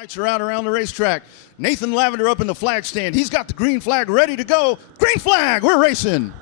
Lights are out around the racetrack. Nathan Lavender up in the flag stand. He's got the green flag ready to go. Green flag, we're racing.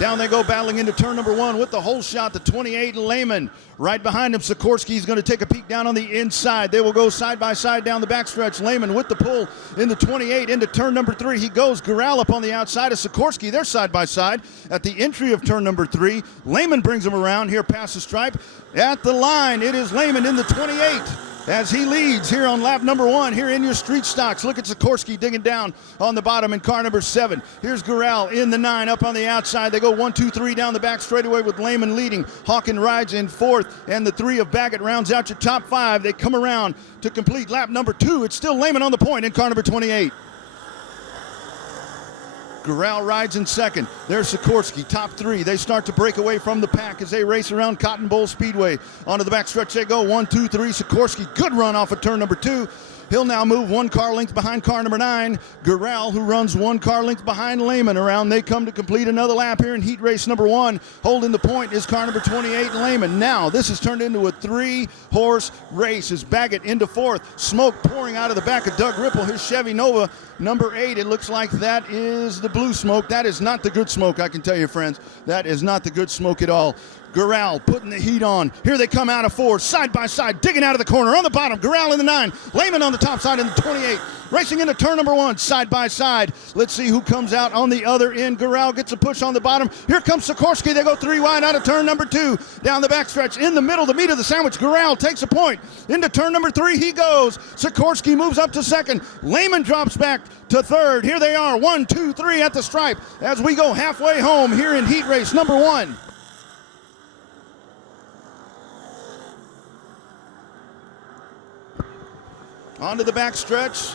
Down they go, battling into turn number one with the hole shot, the 28 Lehman. Right behind him, Sikorsky's going to take a peek down on the inside. They will go side by side down the backstretch. Lehman with the pull in the 28 into turn number three. He goes. Gural up on the outside of Sikorsky. They're side by side at the entry of turn number three. Lehman brings him around here past the stripe. At the line, it is Lehman in the 28. As he leads here on lap number one, here in your street stocks. Look at Sikorsky digging down on the bottom in car number 7. Here's Gural in the 9 up on the outside. They go 1, 2, 3 down the back straightaway with Lehman leading. Hawken rides in 4th, and the 3 of Baggett rounds out your top 5. They come around to complete lap number 2. It's still Lehman on the point in car number 28. Gural rides in 2nd. There's Sikorsky, top 3. They start to break away from the pack as they race around Cotton Bowl Speedway. Onto the backstretch they go, 1, 2, 3. Sikorsky, good run off of turn number 2. He'll now move 1 car length behind car number 9. Gural, who runs 1 car length behind Lehman. Around they come to complete another lap here in heat race number 1. Holding the point is car number 28, Lehman. Now this has turned into a 3-horse race as Baggett into 4th. Smoke pouring out of the back of Doug Ripple. His Chevy Nova, number 8. It looks like that is the blue smoke. That is not the good smoke, I can tell you, friends. That is not the good smoke at all. Gural putting the heat on. Here they come out of 4, side by side, digging out of the corner. On the bottom, Gural in the 9, Lehman on the top side in the 28. Racing into turn number 1, side by side. Let's see who comes out on the other end. Gural gets a push on the bottom. Here comes Sikorsky. They go 3 wide out of turn number 2. Down the backstretch, in the middle, the meat of the sandwich. Gural takes a point. Into turn number 3 he goes. Sikorsky moves up to 2nd. Lehman drops back to 3rd. Here they are, 1, 2, 3 at the stripe as we go halfway home here in heat race number 1. Onto the backstretch.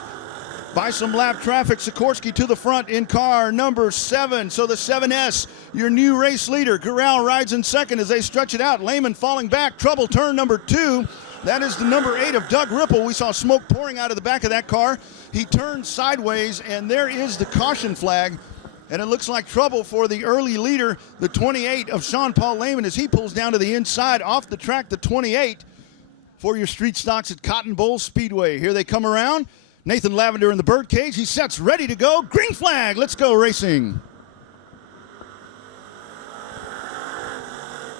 By some lap traffic, Sikorsky to the front in car number 7. So the 7S, your new race leader. Gural rides in 2nd as they stretch it out. Lehman falling back. Trouble turn number 2. That is the number 8 of Doug Ripple. We saw smoke pouring out of the back of that car. He turns sideways, and there is the caution flag. And it looks like trouble for the early leader, the 28 of Sean Paul Lehman, as he pulls down to the inside off the track, the 28. For your street stocks at Cotton Bowl Speedway. Here they come around. Nathan Lavender in the birdcage. He sets ready to go. Green flag. Let's go racing.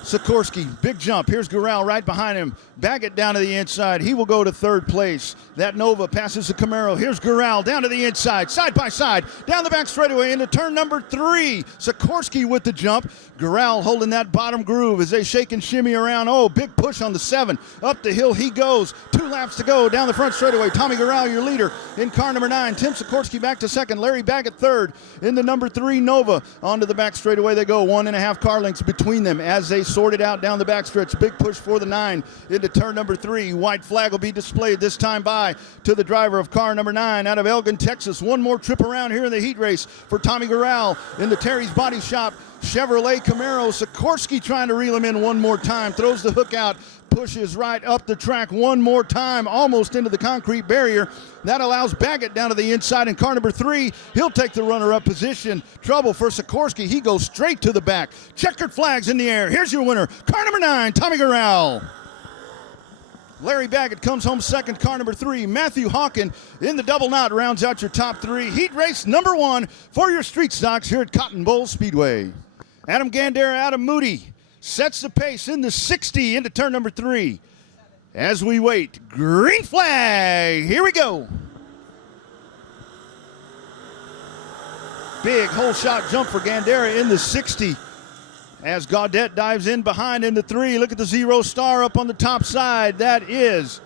Sikorsky, big jump. Here's Gural right behind him. Baggett down to the inside. He will go to 3rd place. That Nova passes the Camaro. Here's Gural down to the inside, side by side, down the back straightaway into turn number 3. Sikorsky with the jump. Gural holding that bottom groove as they shake and shimmy around. Oh, big push on the 7. Up the hill he goes. 2 laps to go down the front straightaway. Tommy Gural, your leader in car number 9. Tim Sikorsky back to 2nd. Larry Baggett 3rd in the number 3 Nova. Onto the back straightaway they go. 1.5 car lengths between them as they sort it out down the backstretch. Big push for the 9 into turn number 3. White flag will be displayed this time by to the driver of car number 9 out of Elgin, Texas. One more trip around here in the heat race for Tommy Gural in the Terry's Body Shop Chevrolet Camaro. Sikorsky trying to reel him in one more time. Throws the hook out. Pushes right up the track one more time, almost into the concrete barrier. That allows Baggett down to the inside in car number 3. He'll take the runner-up position. Trouble for Sikorsky. He goes straight to the back. Checkered flags in the air. Here's your winner, car number 9, Tommy Gural. Larry Baggett comes home 2nd, car number 3. Matthew Hawken in the double knot rounds out your top 3. Heat race number 1 for your street stocks here at Cotton Bowl Speedway. Adam Gandera, Adam Moody sets the pace in the 60 into turn number 3. As we wait, green flag, here we go. Big hole shot jump for Gandera in the 60. As Gaudette dives in behind in the 3. Look at the 0 star up on the top side. That is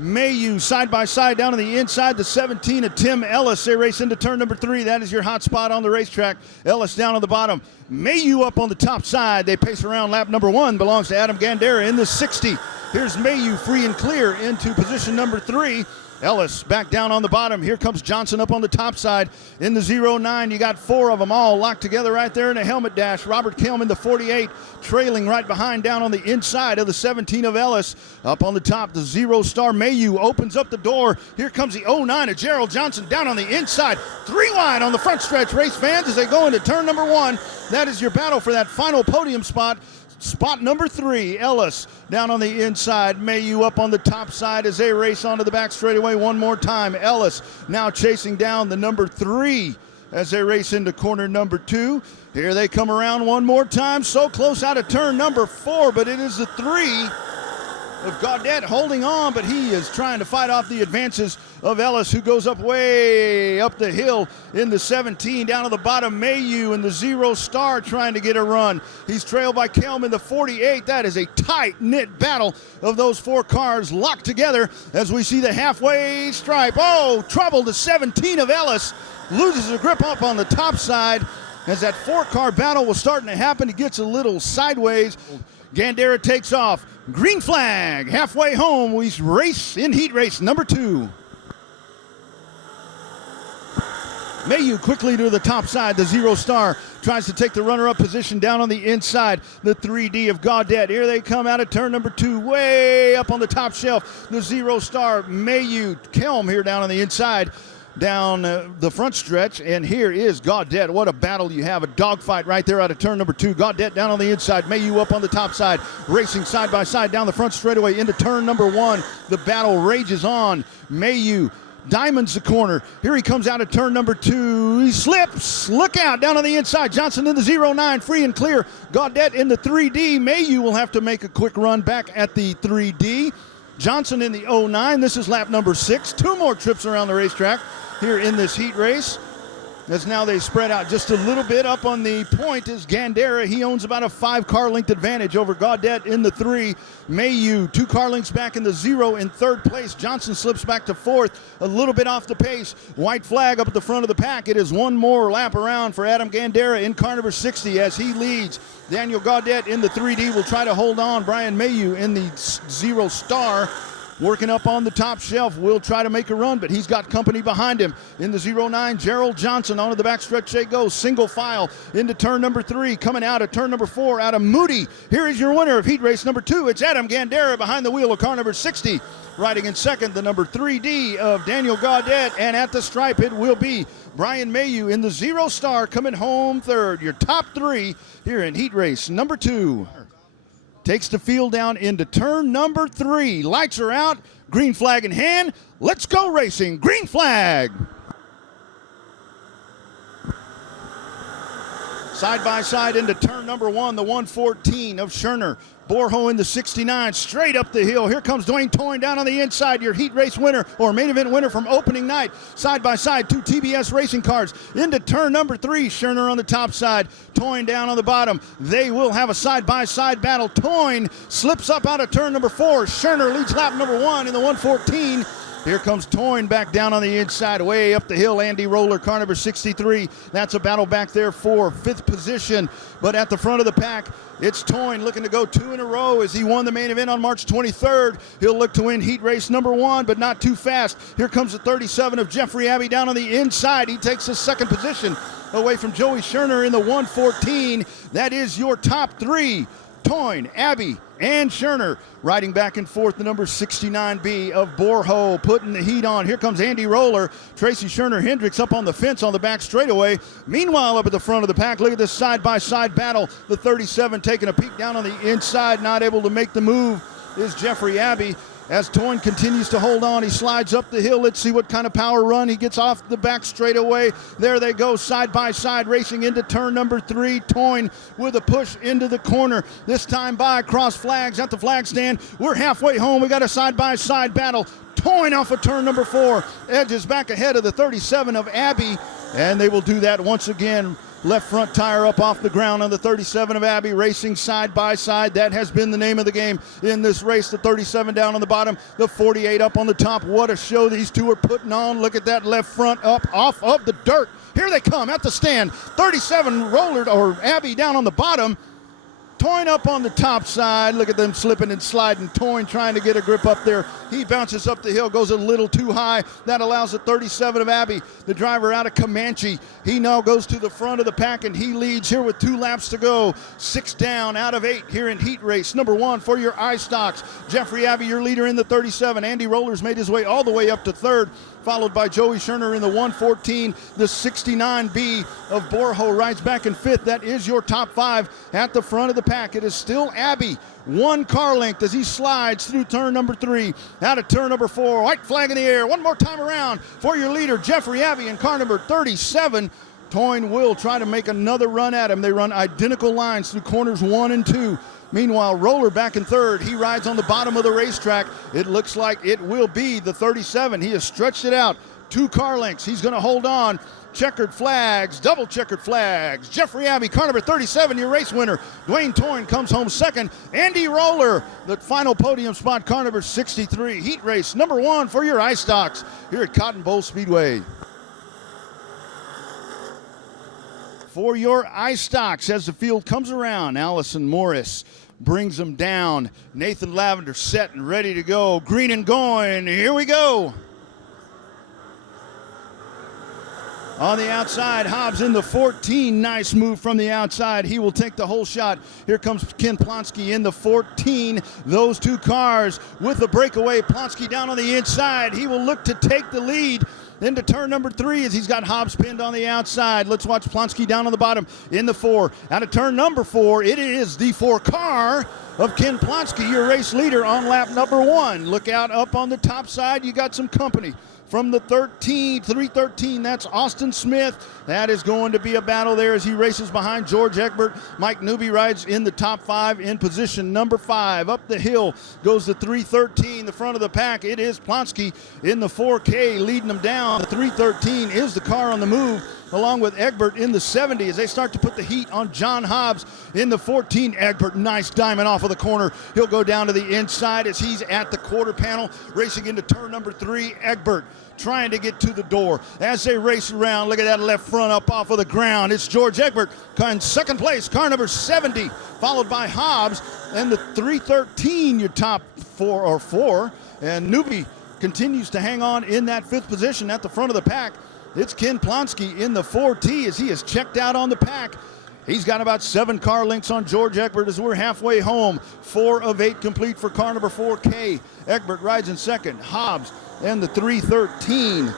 Mayu side by side down on the inside. The 17 of Tim Ellis. They race into turn number 3. That is your hot spot on the racetrack. Ellis down on the bottom. Mayu up on the top side. They pace around lap number 1. Belongs to Adam Gandera in the 60. Here's Mayu free and clear into position number 3. Ellis back down on the bottom. Here comes Johnson up on the top side in the 09. You got 4 of them all locked together right there in a helmet dash. Robert Kelm, the 48, trailing right behind down on the inside of the 17 of Ellis. Up on the top, the 0 star Mayu opens up the door. Here comes the 09 of Gerald Johnson down on the inside. 3 wide on the front stretch, race fans, as they go into turn number 1. That is your battle for that final podium spot. Spot number 3, Ellis down on the inside. Mayu up on the top side as they race onto the back straightaway one more time. Ellis now chasing down the number 3 as they race into corner number 2. Here they come around one more time. So close out of turn number 4, but it is the 3 of Gaudette holding on, but he is trying to fight off the advances of Ellis, who goes up way up the hill in the 17. Down to the bottom, Mayu in the 0 Star trying to get a run. He's trailed by Kelm in the 48. That is a tight-knit battle of those 4 cars locked together as we see the halfway stripe. Oh, trouble, the 17 of Ellis loses a grip up on the top side as that 4-car battle was starting to happen. He gets a little sideways. Gandera takes off. Green flag. Halfway home, we race in heat race number 2. Mayu quickly to the top side. The 0 Star tries to take the runner-up position down on the inside. The 3D of Gaudette. Here they come out of turn number 2. Way up on the top shelf. The 0 Star. Mayu. Kelm here down on the inside. Down the front stretch, and here is Gaudette. What a battle you have, a dogfight right there out of turn number 2. Gaudette down on the inside, Mayu up on the top side, racing side by side down the front straightaway into turn number 1. The battle rages on. Mayu diamonds the corner. Here he comes out of turn number 2. He slips. Look out down on the inside. Johnson in the 09, free and clear. Gaudette in the 3D. Mayu will have to make a quick run back at the 3D. Johnson in the 09. This is lap number 6. 2 more trips around the racetrack here in this heat race, as now they spread out just a little bit. Up on the point is Gandera. He owns about a 5-car length advantage over Gaudette in the 3. Mayu 2 car lengths back in the 0 in 3rd place. Johnson slips back to 4th, a little bit off the pace. White flag up at the front of the pack. It is one more lap around for Adam Gandera in car number 60 as he leads. Daniel Gaudette in the 3D will try to hold on. Brian Mayu in the 0 Star working up on the top shelf, will try to make a run, but he's got company behind him. In the 09, Gerald Johnson onto the backstretch they go, single file into turn number 3, coming out of turn number 4 out of Moody. Here is your winner of heat race number 2. It's Adam Gandera behind the wheel of car number 60. Riding in second, the number 3D of Daniel Gaudette, and at the stripe it will be Brian Mayu in the 0 Star coming home 3rd. Your top 3 here in heat race number 2. Takes the field down into turn number 3. Lights are out. Green flag in hand. Let's go racing. Green flag. Side by side into turn number 1, the 114 of Scherner. Borho in the 69, straight up the hill. Here comes Dwayne Toyne down on the inside, your heat race winner or main event winner from opening night. Side by side, 2 TBS racing cars into turn number 3. Scherner on the top side, Toyne down on the bottom. They will have a side by side battle. Toyne slips up out of turn number 4. Scherner leads lap number 1 in the 114. Here comes Toyne back down on the inside, way up the hill. Andy Roller, car number 63. That's a battle back there for 5th position. But at the front of the pack, it's Toyne looking to go 2 in a row as he won the main event on March 23rd. He'll look to win heat race number 1, but not too fast. Here comes the 37 of Jeffrey Abbey down on the inside. He takes the 2nd position away from Joey Scherner in the 114. That is your top 3. Toyne, Abbey, and Scherner riding back and forth. The number 69B of Borho putting the heat on. Here comes Andy Roller. Tracy Scherner Hendricks up on the fence on the back straightaway. Meanwhile, up at the front of the pack, look at this side-by-side battle. The 37 taking a peek down on the inside, not able to make the move is Jeffrey Abbey. As Toyne continues to hold on, he slides up the hill. Let's see what kind of power run he gets off the back straightaway. There they go, side by side, racing into turn number 3. Toyne with a push into the corner. This time by cross flags at the flag stand. We're halfway home. We got a side by side battle. Toyne off of turn number 4. Edges back ahead of the 37 of Abbey, and they will do that once again. Left front tire up off the ground on the 37 of Abbey, racing side by side. That has been the name of the game in this race. The 37 down on the bottom, the 48 up on the top. What a show these two are putting on. Look at that left front up off of the dirt. Here they come at the stand. 37 Roller or Abbey down on the bottom. Toyne up on the top side. Look at them slipping and sliding. Toyne trying to get a grip up there. He bounces up the hill, goes a little too high. That allows the 37 of Abbey, the driver out of Comanche. He now goes to the front of the pack, and he leads here with 2 laps to go. 6 down out of 8 here in heat race number 1 for your iStocks. Jeffrey Abbey, your leader in the 37. Andy Roller's made his way all the way up to 3rd, followed by Joey Scherner in the 114. The 69B of Borho rides back in 5th. That is your top 5 at the front of the pack. pack. It is still Abbey. 1 car length as he slides through turn number 3. Out of turn number 4. White flag in the air. One more time around for your leader, Jeffrey Abbey, in car number 37. Toyne will try to make another run at him. They run identical lines through corners 1 and 2. Meanwhile, Roller back in third. He rides on the bottom of the racetrack. It looks like it will be the 37. He has stretched it out 2 car lengths. He's going to hold on. Checkered flags, double checkered flags. Jeffrey Abbey, car number 37, your race winner. Dwayne Toyne comes home second. Andy Roller, the final podium spot, car number 63. Heat race number 1 for your ice stocks here at Cotton Bowl Speedway. For your ice stocks as the field comes around, Allison Morris brings them down. Nathan Lavender set and ready to go. Green and going. Here we go. On the outside, Hobbs in the 14. Nice move from the outside. He will take the whole shot. Here comes Ken Plonsky in the 14. Those 2 cars with the breakaway. Plonsky down on the inside. He will look to take the lead into turn number 3 as he's got Hobbs pinned on the outside. Let's watch Plonsky down on the bottom in the 4. Out of turn number 4, it is the 4 car of Ken Plonsky, your race leader on lap number 1. Look out up on the top side. You got some company. From the 313, that's Austin Smith. That is going to be a battle there as he races behind George Egbert. Mike Newby rides in the top 5 in position number 5. Up the hill goes the 313, the front of the pack. It is Plonsky in the 4K leading them down. The 313 is the car on the move, along with Egbert in the 70 as they start to put the heat on John Hobbs in the 14. Egbert, nice diamond off of the corner. He'll go down to the inside as he's at the quarter panel, racing into turn number 3. Egbert trying to get to the door as they race around. Look at that left front up off of the ground. It's George Egbert in second place, car number 70, followed by Hobbs and the 313, your top 4. And Newby continues to hang on in that 5th position at the front of the pack. It's Ken Plonsky in the 4T as he is checked out on the pack. He's got about 7 car lengths on George Egbert as we're halfway home. 4 of 8 complete for car number 4K. Egbert rides in second. Hobbs and the 313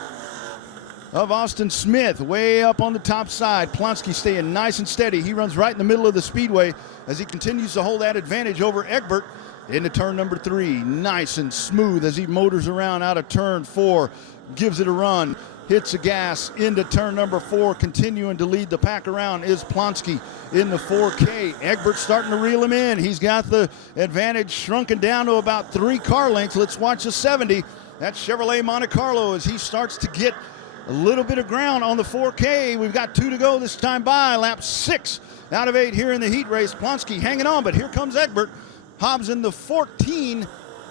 of Austin Smith way up on the top side. Plonsky staying nice and steady. He runs right in the middle of the speedway as he continues to hold that advantage over Egbert into turn number 3. Nice and smooth as he motors around out of turn 4. Gives it a run. Hits the gas into turn number 4, continuing to lead the pack around is Plonsky in the 4K. Egbert starting to reel him in. He's got the advantage shrunken down to about 3 car lengths. Let's watch the 70. That's Chevrolet Monte Carlo as he starts to get a little bit of ground on the 4K. We've got 2 to go this time by. Lap 6 out of 8 here in the heat race. Plonsky hanging on, but here comes Egbert. Hobbs in the 14.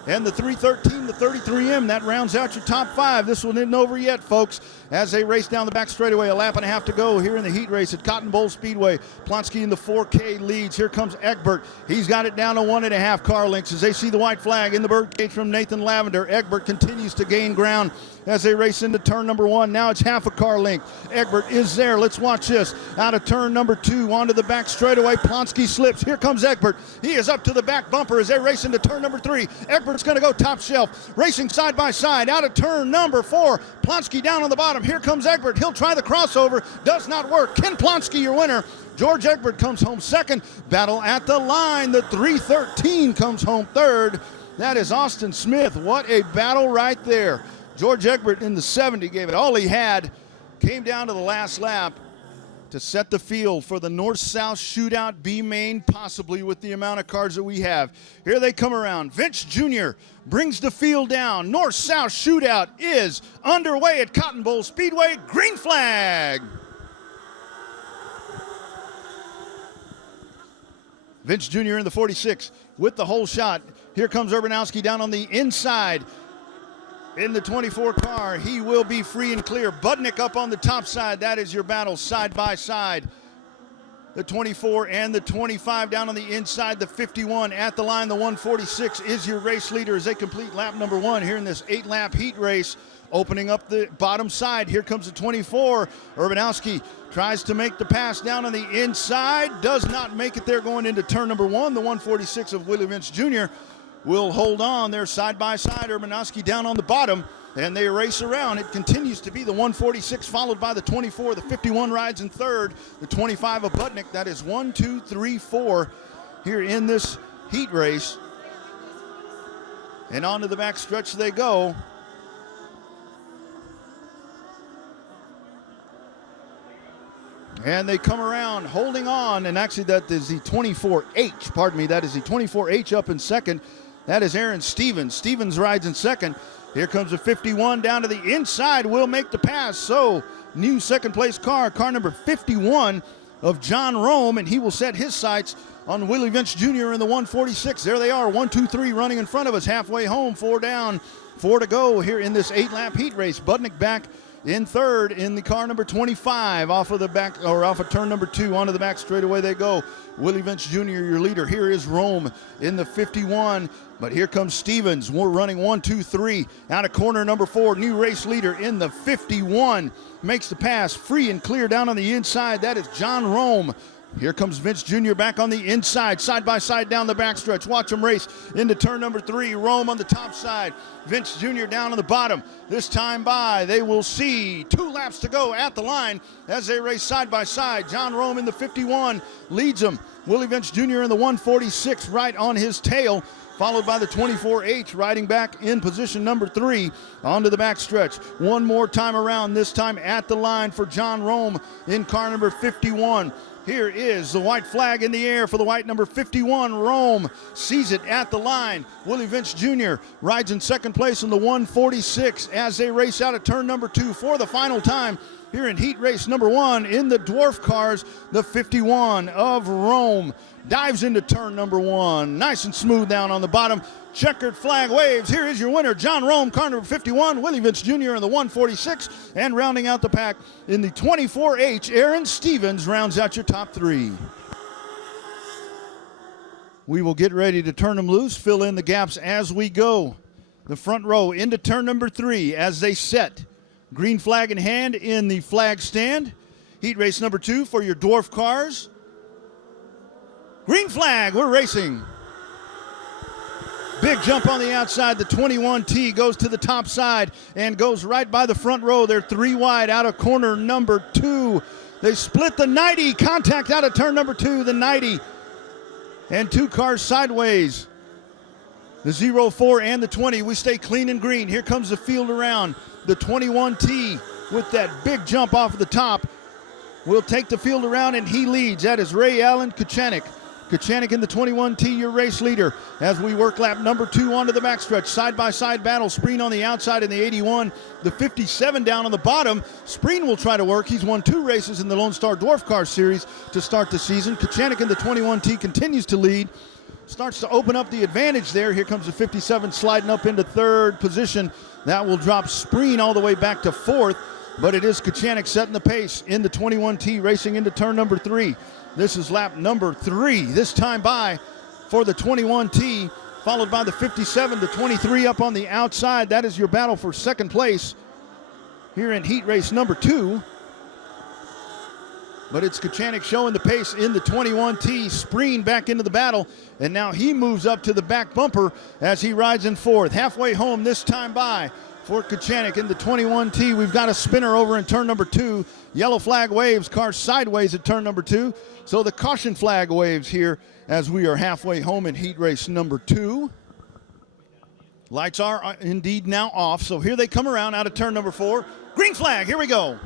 And the 313, the 33M, that rounds out your top 5. This one isn't over yet, folks, as they race down the back straightaway. A lap and a half to go here in the heat race at Cotton Bowl Speedway. Plonsky in the 4K leads. Here comes Egbert. He's got it down to 1.5 car lengths as they see the white flag in the birdcage from Nathan Lavender. Egbert continues to gain ground as they race into turn number 1. Now it's half a car length. Egbert is there. Let's watch this. Out of turn number 2 onto the back straightaway. Plonsky slips. Here comes Egbert. He is up to the back bumper as they race into turn number 3. Egbert's going to go top shelf. Racing side by side. Out of turn number 4. Plonsky down on the bottom. Here comes Egbert. He'll try the crossover. Does not work. Ken Plonsky, your winner. George Egbert comes home second. Battle at the line. The 313 comes home third. That is Austin Smith. What a battle right there. George Egbert in the 70 gave it all he had. Came down to the last lap to set the field for the North-South Shootout B main, possibly with the amount of cars that we have. Here they come around. Vince Jr. brings the field down. North-South Shootout is underway at Cotton Bowl Speedway. Green flag. Vince Jr. in the 46 with the whole shot. Here comes Urbanowski down on the inside. In the 24 car, he will be free and clear. Budnick up on the top side. That is your battle side by side. The 24 and the 25 down on the inside. The 51 at the line. The 146 is your race leader as they complete lap number 1 here in this 8-lap heat race. Opening up the bottom side. Here comes the 24. Urbanowski tries to make the pass down on the inside. Does not make it there going into turn number 1. The 146 of Willie Vince Jr. will hold on there side by side. Urbanowski down on the bottom, and they race around. It continues to be the 146 followed by the 24. The 51 rides in third. The 25 of Budnick. That is 1, 2, 3, 4. here in this heat race. And onto the back stretch they go. And they come around holding on, and actually that is the 24H, pardon me, that is the 24H up in second. That is Aaron Stevens. Stevens rides in second. Here comes a 51 down to the inside, will make the pass. So new second place car number 51 of John Rome, and he will set his sights on Willie Vince Jr. in the 146. There they are, 1, 2, 3 running in front of us, halfway home, 4 down, 4 to go here in this 8-lap heat race. Budnick back in third in the car number 25 off of turn number 2 onto the back straightaway they go. Willie Vince Jr., your leader. Here is Rome in the 51, but here comes Stevens. We're running 1, 2, 3 out of corner number 4. New race leader in the 51 makes the pass free and clear down on the inside. That is John Rome. Here comes Vince Jr. back on the inside, side by side down the backstretch. Watch him race into turn number 3. Rome on the top side. Vince Jr. down on the bottom. This time by, they will see 2 laps to go at the line as they race side by side. John Rome in the 51 leads them. Willie Vince Jr. in the 146 right on his tail, followed by the 24H riding back in position number 3 onto the backstretch. One more time around, this time at the line for John Rome in car number 51. Here is the white flag in the air for the white number 51. Rome sees it at the line. Willie Vince Jr. rides in second place in the 146 as they race out of turn number 2 for the final time here in heat race number 1 in the dwarf cars. The 51 of Rome dives into turn number 1. Nice and smooth down on the bottom. Checkered flag waves. Here is your winner, John Rome, car number 51. Willie Vince Jr. in the 146. And rounding out the pack in the 24H, Aaron Stevens rounds out your top 3. We will get ready to turn them loose, fill in the gaps as we go. The front row into turn number 3 as they set. Green flag in hand in the flag stand. Heat race number 2 for your dwarf cars. Green flag, we're racing. Big jump on the outside. The 21T goes to the top side and goes right by the front row. They're 3 wide out of corner number 2. They split the 90. Contact out of turn number 2. The 90 and 2 cars sideways. The 04 and the 20. We stay clean and green. Here comes the field around. The 21T with that big jump off of the top will take the field around, and he leads. That is Ray Allen Kachanik. Kachanik in the 21T, your race leader, as we work lap number 2 onto the backstretch. Side-by-side battle. Spreen on the outside in the 81. The 57 down on the bottom. Spreen will try to work. He's won 2 races in the Lone Star Dwarf Car Series to start the season. Kachanik in the 21T continues to lead. Starts to open up the advantage there. Here comes the 57 sliding up into 3rd position. That will drop Spreen all the way back to 4th. But it is Kachanik setting the pace in the 21T, racing into turn number 3. This is lap number 3, this time by for the 21T, followed by the 57, the 23 up on the outside. That is your battle for second place here in heat race number 2. But it's Kachanik showing the pace in the 21T. Spreen back into the battle, and now he moves up to the back bumper as he rides in 4th. Halfway home this time by for Kachanik in the 21T. We've got a spinner over in turn number 2. Yellow flag waves, car sideways at turn number 2. So the caution flag waves here as we are halfway home in heat race number 2. Lights are indeed now off, so here they come around out of turn number 4. Green flag, here we go.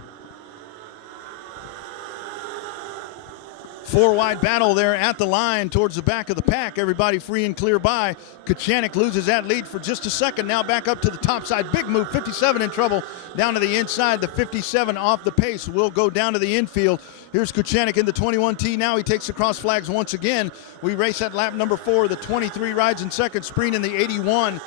4-wide battle there at the line towards the back of the pack. Everybody free and clear by. Kachanik loses that lead for just a second. Now back up to the top side. Big move. 57 in trouble. Down to the inside. The 57 off the pace will go down to the infield. Here's Kachanik in the 21T. Now he takes the cross flags once again. We race at lap number 4. The 23 rides in second. Spreen in the 81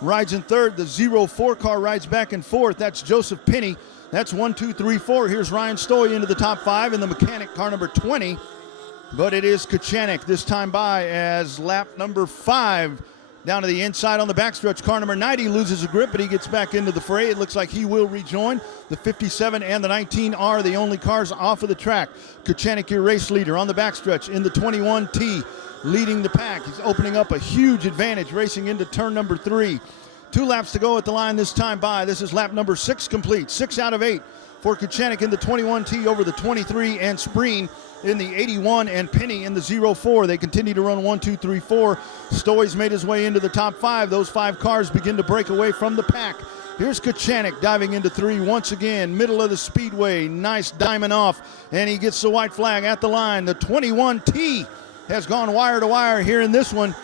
rides in third. The 04 car rides back and forth. That's Joseph Pinney. That's 1, 2, 3, 4. Here's Ryan Stoy into the top 5 in the mechanic car number 20. But it is Kachanik this time by as lap number 5 down to the inside on the backstretch. Car number 90 loses a grip, but he gets back into the fray. It looks like he will rejoin. The 57 and the 19 are the only cars off of the track. Kachanik, your race leader on the backstretch in the 21T, leading the pack. He's opening up a huge advantage, racing into turn number 3. 2 laps to go at the line this time by. This is lap number 6 complete. 6 out of 8 for Kachanik in the 21T over the 23 and Spreen in the 81 and Penny in the 04. They continue to run 1, 2, 3, 4. Stoy's made his way into the top 5. Those 5 cars begin to break away from the pack. Here's Kachanik diving into 3 once again, middle of the speedway. Nice diamond off, and he gets the white flag at the line. The 21T has gone wire to wire here in this one,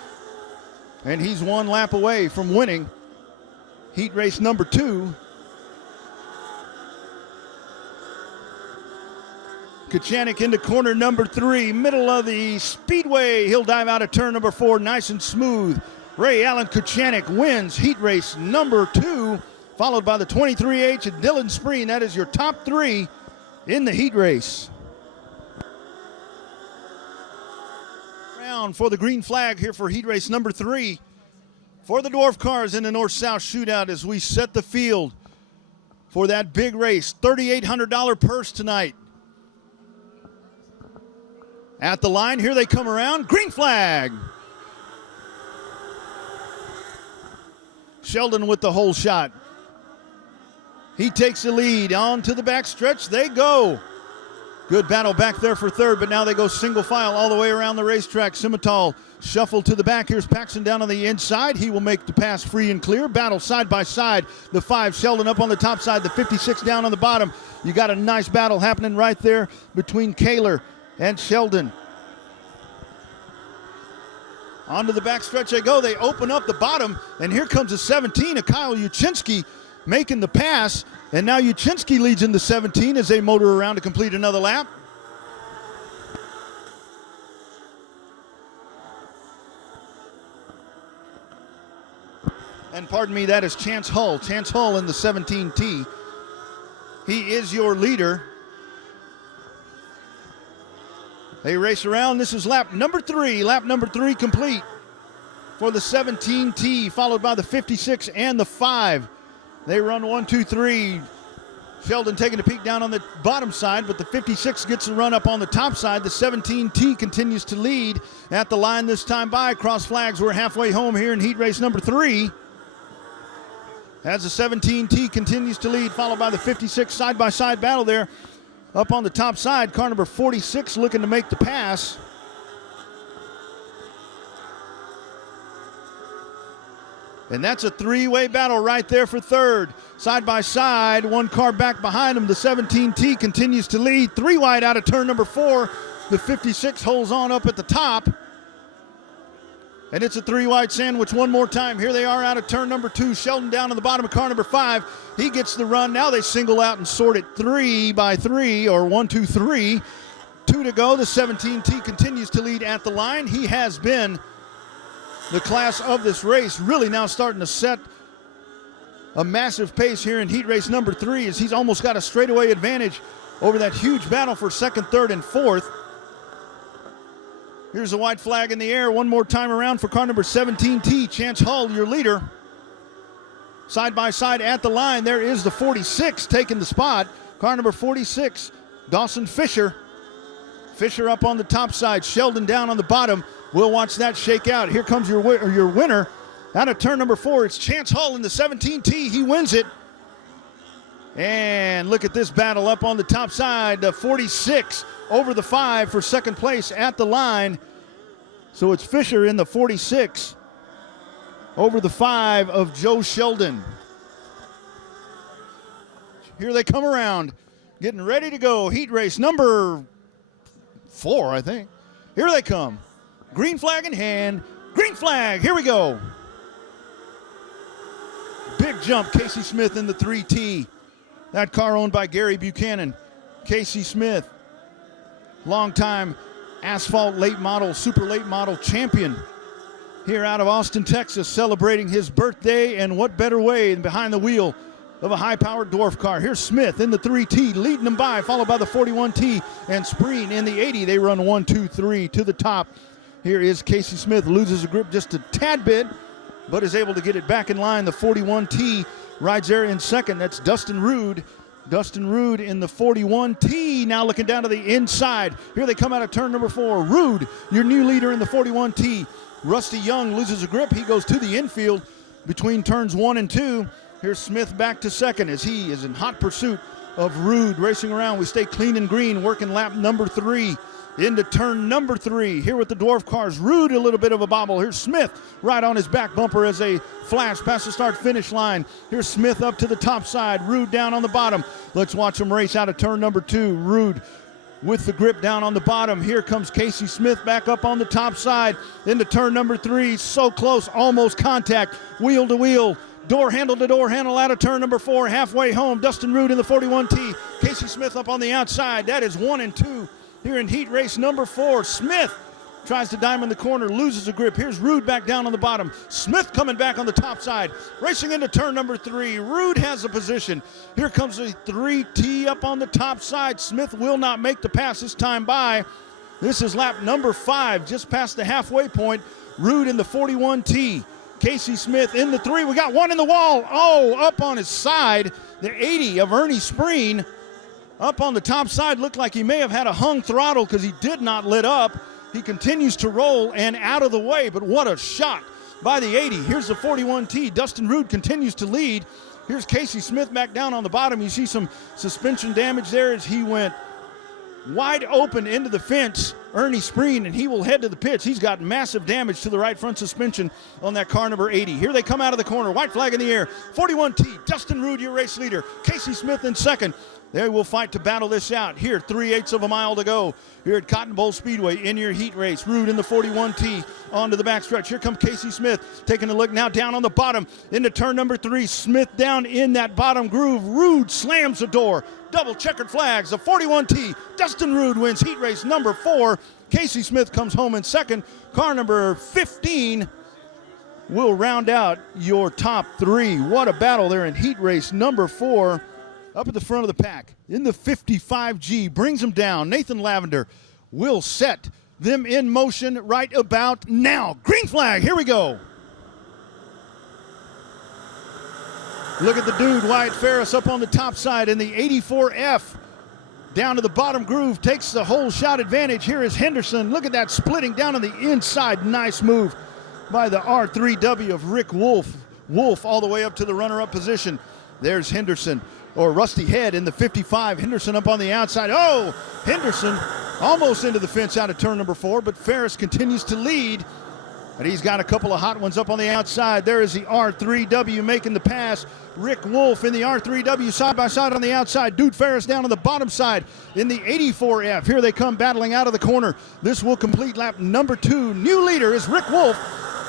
and he's 1 lap away from winning heat race number 2. Kachanik into corner number 3, middle of the speedway. He'll dive out of turn number 4, nice and smooth. Ray Allen Kachanik wins heat race number 2, followed by the 23H and Dylan Spreen. That is your top 3 in the heat race. Round for the green flag here for heat race number 3 for the dwarf cars in the north-south shootout as we set the field for that big race. $3,800 purse tonight. At the line, here they come around. Green flag. Sheldon with the hole shot. He takes the lead. On to the back stretch they go. Good battle back there for third, but now they go single file all the way around the racetrack. Simmental shuffled to the back. Here's Paxton down on the inside. He will make the pass free and clear. Battle side by side. The 5, Sheldon up on the top side. The 56 down on the bottom. You got a nice battle happening right there between Kaler and Sheldon. Onto the backstretch they go. They open up the bottom, and here comes a 17 of Kyle Uchinsky making the pass, and now Uchinsky leads in the 17 as they motor around to complete another lap. And pardon me, that is Chance Hull. Chance Hull in the 17T. He is your leader. They race around. This is lap number 3. Lap number 3 complete for the 17T, followed by the 56 and the 5. They run 1, 2, 3. Sheldon taking a peek down on the bottom side, but the 56 gets a run up on the top side. The 17T continues to lead at the line this time by. Cross flags. We're halfway home here in heat race number 3. As the 17T continues to lead, followed by the 56 side-by-side battle there. Up on the top side, car number 46 looking to make the pass. And that's a 3-way battle right there for third. Side by side, 1 car back behind him. The 17T continues to lead. 3 wide out of turn number 4. The 56 holds on up at the top. And it's a 3-wide sandwich one more time. Here they are out of turn number 2. Sheldon down on the bottom of car number 5. He gets the run. Now they single out and sort it 3 by 3, or 1, 2, 3. 2 to go. The 17T continues to lead at the line. He has been the class of this race, really now starting to set a massive pace here in heat race number 3 as he's almost got a straightaway advantage over that huge battle for second, third, and fourth. Here's a white flag in the air one more time around for car number 17T. Chance Hull, your leader. Side by side at the line, there is the 46 taking the spot. Car number 46, Dawson Fisher. Fisher up on the top side, Sheldon down on the bottom. We'll watch that shake out. Here comes your winner. Out of turn number 4, it's Chance Hull in the 17T. He wins it. And look at this battle up on the top side. The 46 over the 5 for second place at the line. So it's Fisher in the 46 over the 5 of Joe Sheldon. Here they come around, getting ready to go. Heat race number 4, I think. Here they come. Green flag in hand. Green flag. Here we go. Big jump. Casey Smith in the 3T. That car owned by Gary Buchanan. Casey Smith, longtime asphalt late model, super late model champion here out of Austin, Texas, celebrating his birthday, and what better way than behind the wheel of a high-powered dwarf car. Here's Smith in the 3T, leading them by, followed by the 41T and Spreen in the 80. They run 1, 2, 3 to the top. Here is Casey Smith, loses a grip just a tad bit, but is able to get it back in line. The 41T rides there in second. That's Dustin Rude. Dustin Rude in the 41T, now looking down to the inside. Here they come out of turn number 4. Rude, your new leader in the 41T. Rusty Young loses a grip. He goes to the infield between turns 1 and 2. Here's Smith back to second as he is in hot pursuit of Rude. Racing around, we stay clean and green, working lap number 3 into turn number 3. Here with the dwarf cars, Rude a little bit of a bobble. Here's Smith right on his back bumper as they flash past the start finish line. Here's Smith up to the top side, Rude down on the bottom. Let's watch him race out of turn number 2. Rude with the grip down on the bottom. Here comes Casey Smith back up on the top side into turn number 3. So close, almost contact, wheel to wheel. Door handle to door handle out of turn number 4. Halfway home, Dustin Rude in the 41T. Casey Smith up on the outside. That is 1 and 2 here in heat race number 4. Smith tries to diamond the corner, loses a grip. Here's Rude back down on the bottom. Smith coming back on the top side, racing into turn number 3. Rude has the position. Here comes the 3T up on the top side. Smith will not make the pass this time by. This is lap number 5, just past the halfway point. Rude in the 41T. Casey Smith in the 3. We got one in the wall. Oh, up on his side. The 80 of Ernie Spreen up on the top side. Looked like he may have had a hung throttle because he did not lit up. He continues to roll and out of the way, but what a shot by the 80. Here's the 41T. Dustin Rude continues to lead. Here's Casey Smith back down on the bottom. You see some suspension damage there as he went wide open into the fence. Ernie Spreen, and he will head to the pits. He's got massive damage to the right front suspension on that car number 80. Here they come out of the corner. White flag in the air. 41T, Dustin Rude, your race leader. Casey Smith in second. They will fight to battle this out. Here, 3/8 of a mile to go here at Cotton Bowl Speedway in your heat race. Rude in the 41T onto the backstretch. Here comes Casey Smith taking a look now down on the bottom into turn number 3. Smith down in that bottom groove. Rude slams the door. Double checkered flags. The 41T. Dustin Rude wins heat race number 4. Casey Smith comes home in second. Car number 15 will round out your top 3. What a battle there in heat race number 4. Up at the front of the pack in the 55G, brings them down. Nathan Lavender will set them in motion right about now. Green flag, here we go. Look at the dude, Wyatt Ferris, up on the top side in the 84F. Down to the bottom groove, takes the whole shot advantage. Here is Henderson. Look at that splitting down on the inside. Nice move by the R3W of Rick Wolf. Wolf all the way up to the runner-up position. There's Henderson, or Rusty Head in the 55. Henderson up on the outside. Oh, Henderson almost into the fence out of turn number 4, but Ferris continues to lead. And he's got a couple of hot ones up on the outside. There is the R3W making the pass. Rick Wolf in the R3W side by side on the outside. Dude Ferris down on the bottom side in the 84F. Here they come battling out of the corner. This will complete lap number 2. New leader is Rick Wolf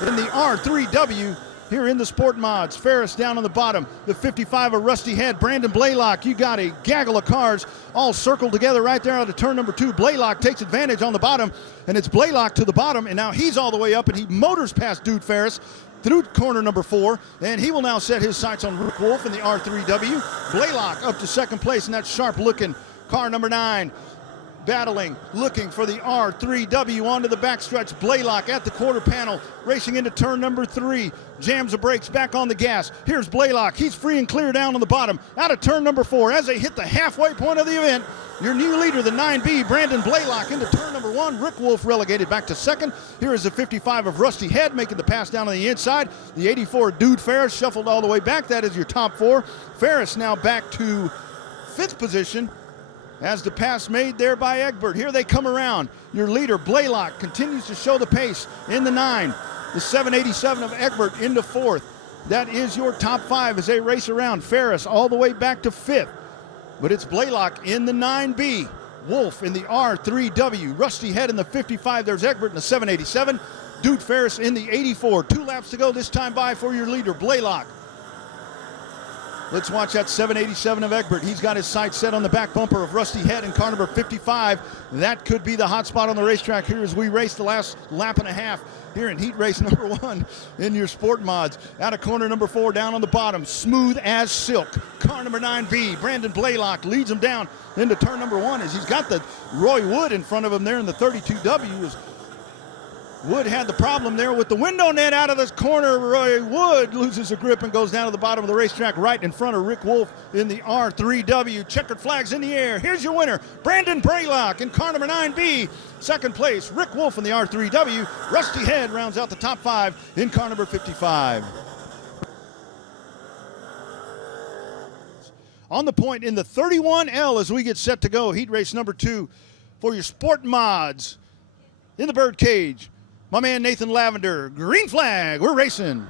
in the R3W here in the Sport Mods. Ferris down on the bottom. The 55 of Rusty Head. Brandon Blaylock. You got a gaggle of cars all circled together right there out of turn number 2. Blaylock takes advantage on the bottom, and it's Blaylock to the bottom, and now he's all the way up, and he motors past Dude Ferris through corner number 4, and he will now set his sights on Rick Wolf in the R3W. Blaylock up to second place in that sharp-looking car number 9. Battling, looking for the R3W onto the backstretch. Blaylock at the quarter panel, racing into turn number 3. Jams the brakes, back on the gas. Here's Blaylock. He's free and clear down on the bottom. Out of turn number 4 as they hit the halfway point of the event. Your new leader, the 9B, Brandon Blaylock, into turn number 1. Rick Wolf relegated back to second. Here is the 55 of Rusty Head making the pass down on the inside. The 84 Dude Ferris shuffled all the way back. That is your top 4. Ferris now back to 5th position as the pass made there by Egbert. Here they come around. Your leader, Blaylock, continues to show the pace in the 9. The 787 of Egbert into 4th. That is your top 5 as they race around. Ferris all the way back to 5th. But it's Blaylock in the 9B. Wolf in the R3W. Rusty Head in the 55. There's Egbert in the 787. Dude Ferris in the 84. 2 laps to go this time by for your leader, Blaylock. Let's watch that 787 of Egbert. He's got his sights set on the back bumper of Rusty Head in car number 55. That could be the hot spot on the racetrack here as we race the last lap and a half here in heat race number 1 in your Sport Mods. Out of corner number 4, down on the bottom, smooth as silk. Car number 9B, Brandon Blaylock leads him down into turn number 1 as he's got the Roy Wood in front of him there in the 32W. Wood had the problem there with the window net out of this corner. Roy Wood loses a grip and goes down to the bottom of the racetrack right in front of Rick Wolf in the R3W. Checkered flags in the air. Here's your winner, Brandon Blaylock in car number 9B. Second place, Rick Wolf in the R3W. Rusty Head rounds out the top 5 in car number 55. On the point in the 31L as we get set to go. Heat race number 2 for your sport mods. In the bird cage, my man Nathan Lavender. Green flag, we're racing.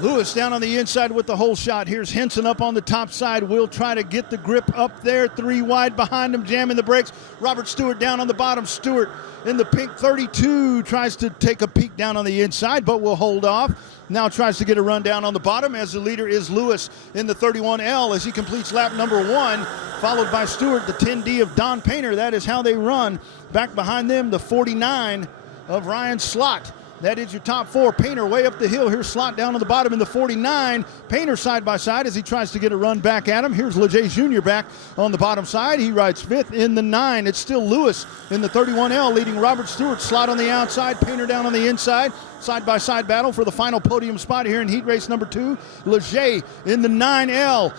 Lewis down on the inside with the hole shot. Here's Henson up on the top side. Will try to get the grip up there. 3 wide behind him, jamming the brakes. Robert Stewart down on the bottom. Stewart in the pink 32 tries to take a peek down on the inside, but will hold off. Now tries to get a run down on the bottom, as the leader is Lewis in the 31L as he completes lap number 1, followed by Stewart, the 10D of Don Painter. That is how they run. Back behind them, the 49 of Ryan Slott. That is your top 4. Painter way up the hill. Here's Slott down on the bottom in the 49. Painter side by side as he tries to get a run back at him. Here's Leger Jr. back on the bottom side. He rides 5th in the 9. It's still Lewis in the 31L leading Robert Stewart. Slott on the outside, Painter down on the inside. Side by side battle for the final podium spot here in heat race number 2. Leger in the 9L.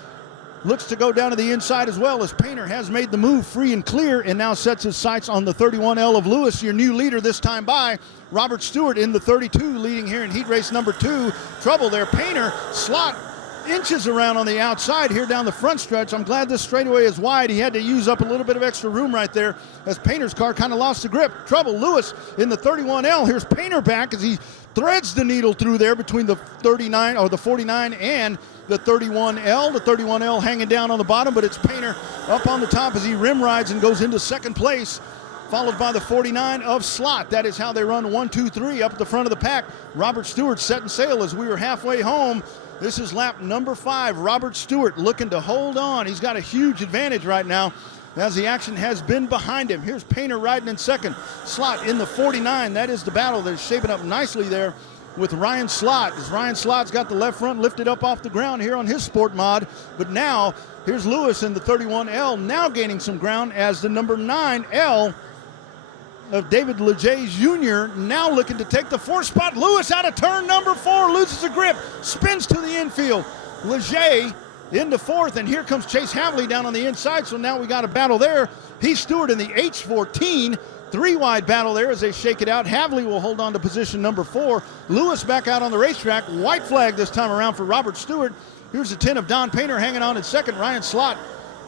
Looks to go down to the inside as well, as Painter has made the move free and clear and now sets his sights on the 31L of Lewis, your new leader this time by. Robert Stewart in the 32 leading here in heat race number 2. Trouble there, Painter. Slott inches around on the outside here down the front stretch. I'm glad this straightaway is wide. He had to use up a little bit of extra room right there as Painter's car kind of lost the grip. Trouble, Lewis in the 31L. Here's Painter back as he threads the needle through there between the 39 or the 49 and the 31L. The 31L hanging down on the bottom, but it's Painter up on the top as he rim rides and goes into second place, followed by the 49 of Slott. That is how they run 1, 2, 3 up at the front of the pack. Robert Stewart setting sail as we are halfway home. This is lap number 5. Robert Stewart looking to hold on. He's got a huge advantage right now as the action has been behind him. Here's Painter riding in second. Slott in the 49. That is the battle that is shaping up nicely there with Ryan Slott, as Ryan Slott's got the left front lifted up off the ground here on his sport mod. But now here's Lewis in the 31L now gaining some ground as the number 9L of David Leger Jr. now looking to take the 4th spot. Lewis out of turn number 4, loses the grip, spins to the infield. Leger into 4th, and here comes Chase Havley down on the inside, so now we got a battle there. He's Stewart in the H14. 3 wide battle there as they shake it out. Havley will hold on to position number 4. Lewis back out on the racetrack. White flag this time around for Robert Stewart. Here's the 10 of Don Painter hanging on in second. Ryan Slott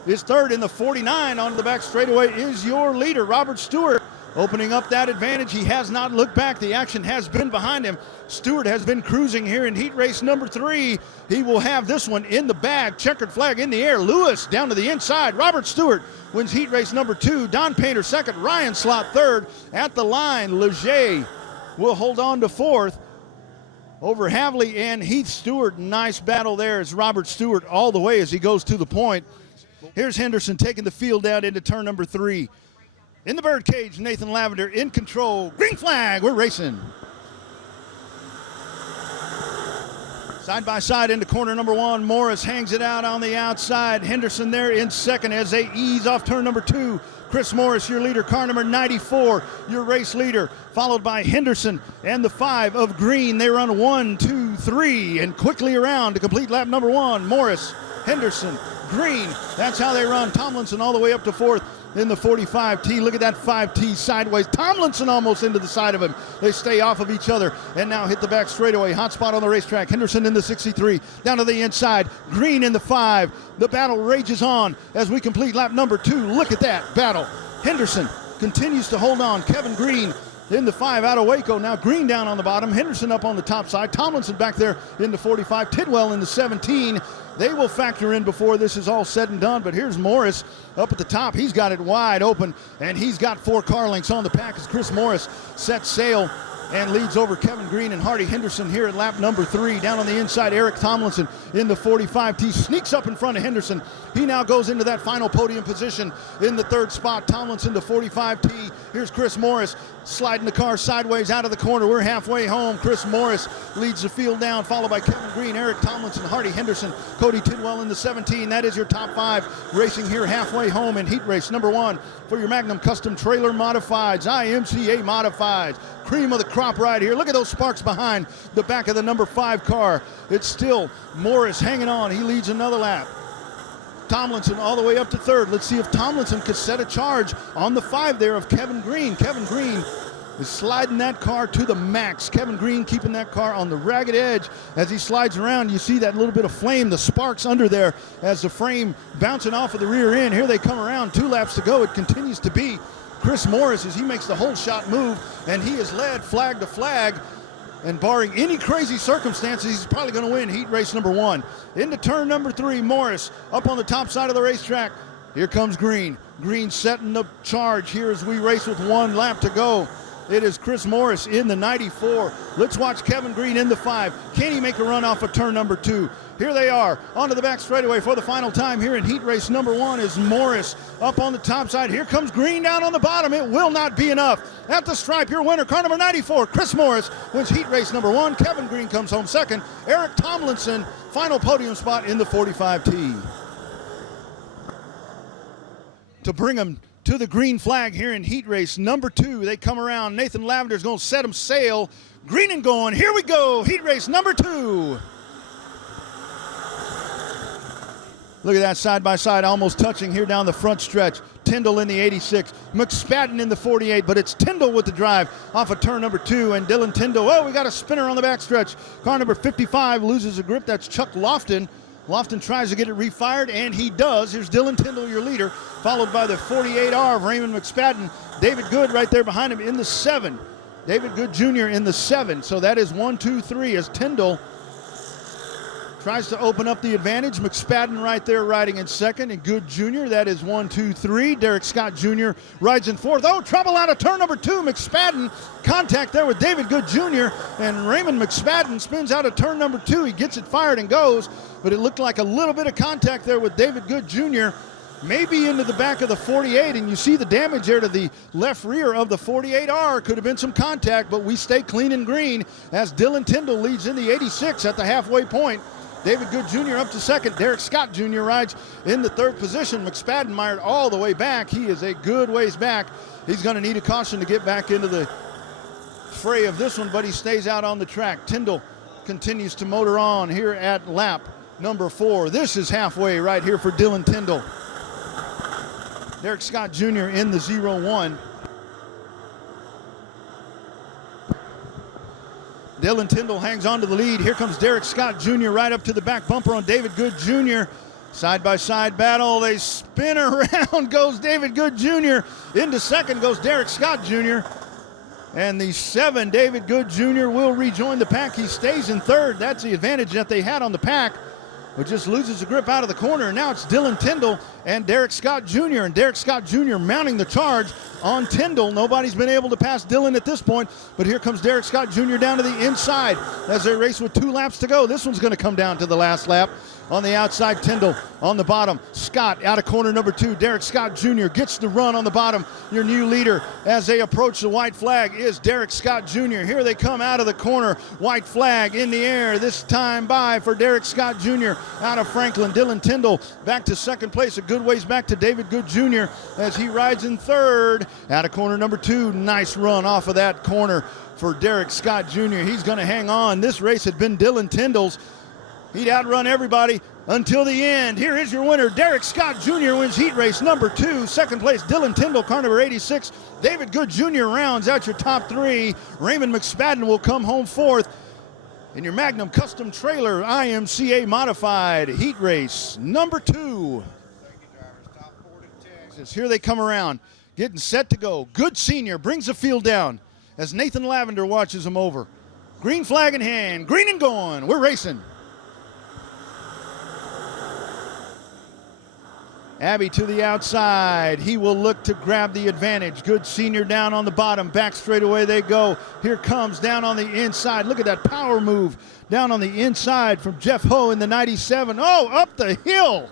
is third in the 49. On the back straightaway is your leader, Robert Stewart. Opening up that advantage, he has not looked back. The action has been behind him. Stewart has been cruising here in heat race number 3. He will have this one in the bag. Checkered flag in the air. Lewis down to the inside. Robert Stewart wins heat race number 2. Don Painter second. Ryan Slott third. At the line, Leger will hold on to 4th over Havley and Heath Stewart. Nice battle there as Robert Stewart all the way as he goes to the point. Here's Henderson taking the field out into turn number 3. In the bird cage, Nathan Lavender in control. Green flag, we're racing. Side by side into corner number 1. Morris hangs it out on the outside. Henderson there in second as they ease off turn number 2. Chris Morris, your leader, car number 94, your race leader, followed by Henderson and the 5 of Green. They run 1, 2, 3, and quickly around to complete lap number 1. Morris, Henderson, Green. That's how they run. Tomlinson all the way up to 4th. In the 45T, look at that 5T sideways. Tomlinson almost into the side of him. They stay off of each other and now hit the back straightaway. Hot spot on the racetrack. Henderson in the 63, down to the inside. Green in the 5. The battle rages on as we complete lap number 2. Look at that battle. Henderson continues to hold on. Kevin Green in the 5 out of Waco. Now Green down on the bottom. Henderson up on the top side. Tomlinson back there in the 45. Tidwell in the 17. They will factor in before this is all said and done, but here's Morris up at the top. He's got it wide open, and he's got 4 car lengths on the pack as Chris Morris sets sail and leads over Kevin Green and Hardy Henderson here at lap number 3. Down on the inside, Eric Tomlinson in the 45T sneaks up in front of Henderson. He now goes into that final podium position in the 3rd spot. Tomlinson to 45T. Here's Chris Morris sliding the car sideways out of the corner. We're halfway home. Chris Morris leads the field down, followed by Kevin Green, Eric Tomlinson, Hardy Henderson, Cody Tidwell in the 17. That is your top 5 racing here halfway home in heat race number 1 for your Magnum Custom Trailer Modifieds, IMCA Modifieds. Cream of the crop right here. Look at those sparks behind the back of the number 5 car. It's still Morris hanging on. He leads another lap. Tomlinson all the way up to 3rd. Let's see if Tomlinson could set a charge on the 5 there of Kevin Green. Kevin Green is sliding that car to the max. Kevin Green keeping that car on the ragged edge as he slides around. You see that little bit of flame, the sparks under there as the frame bouncing off of the rear end. Here they come around, 2 laps to go. It continues to be Chris Morris as he makes the whole shot move, and he is led flag to flag. And barring any crazy circumstances, he's probably going to win heat race number 1. Into turn number 3, Morris up on the top side of the racetrack. Here comes Green. Green setting the charge here as we race with 1 lap to go. It is Chris Morris in the 94. Let's watch Kevin Green in the 5. Can he make a run off of turn number 2? Here they are onto the back straightaway for the final time here in heat race number 1 is Morris up on the top side. Here comes Green down on the bottom. It will not be enough. At the stripe, your winner, car number 94, Chris Morris, wins heat race number 1. Kevin Green comes home second. Eric Tomlinson, final podium spot in the 45T. To bring him to the green flag here in heat race number 2. They come around. Nathan Lavender's going to set him sail. Green and going. Here we go. Heat race number 2. Look at that side by side, almost touching here down the front stretch. Tyndall in the 86, McSpadden in the 48, but it's Tyndall with the drive off of turn number 2, and Dylan Tyndall, oh, we got a spinner on the backstretch. Car number 55 loses a grip. That's Chuck Lofton. Lofton tries to get it refired, and he does. Here's Dylan Tyndall, your leader, followed by the 48R of Raymond McSpadden. David Good right there behind him in the 7. David Good Jr. in the 7. So that is 1, 2, 3 as Tyndall tries to open up the advantage. McSpadden right there riding in second, and Good Jr. That is 1, 2, 3. Derek Scott Jr. rides in fourth. Oh, trouble out of turn number 2. McSpadden, contact there with David Good Jr. And Raymond McSpadden spins out of turn number 2. He gets it fired and goes, but it looked like a little bit of contact there with David Good Jr. Maybe into the back of the 48, and you see the damage there to the left rear of the 48R. Could have been some contact, but we stay clean and green as Dylan Tyndall leads in the 86 at the halfway point. David Good Jr. up to second. Derek Scott Jr. rides in the 3rd position. McSpadden mired all the way back. He is a good ways back. He's going to need a caution to get back into the fray of this one, but he stays out on the track. Tyndall continues to motor on here at lap number 4. This is halfway right here for Dylan Tyndall. Derek Scott Jr. in the 0-1. Dylan Tyndall hangs on to the lead. Here comes Derek Scott Jr. right up to the back bumper on David Good Jr. Side-by-side battle. They spin around. Goes David Good Jr. Into second goes Derek Scott Jr. And the 7, David Good Jr. will rejoin the pack. He stays in 3rd. That's the advantage that they had on the pack, but just loses the grip out of the corner. And now it's Dylan Tyndall and Derek Scott Jr. And Derek Scott Jr. mounting the charge on Tyndall. Nobody's been able to pass Dylan at this point, but here comes Derek Scott Jr. down to the inside as they race with 2 laps to go. This one's going to come down to the last lap. On the outside, Tyndall on the bottom. Scott out of corner number 2. Derek Scott Jr. gets the run on the bottom. Your new leader as they approach the white flag is Derek Scott Jr. Here they come out of the corner. White flag in the air. This time by for Derek Scott Jr. out of Franklin. Dylan Tyndall back to second place. A good ways back to David Good Jr. as he rides in 3rd. Out of corner number 2. Nice run off of that corner for Derek Scott Jr. He's going to hang on. This race had been Dylan Tyndall's. He'd outrun everybody until the end. Here is your winner. Derek Scott Jr. wins heat race number 2. Second place, Dylan Tyndall, car number 86. David Good Jr. rounds out your top 3. Raymond McSpadden will come home 4th. In your Magnum Custom Trailer IMCA Modified heat race number 2. Thank you, drivers. Top 4 to Texas. Here they come around, getting set to go. Good Senior brings the field down as Nathan Lavender watches him over. Green flag in hand, green and going. We're racing. Abbey to the outside. He will look to grab the advantage. Good Senior down on the bottom. Back straightaway they go. Here comes down on the inside. Look at that power move down on the inside from Jeff Ho in the 97. Oh, up the hill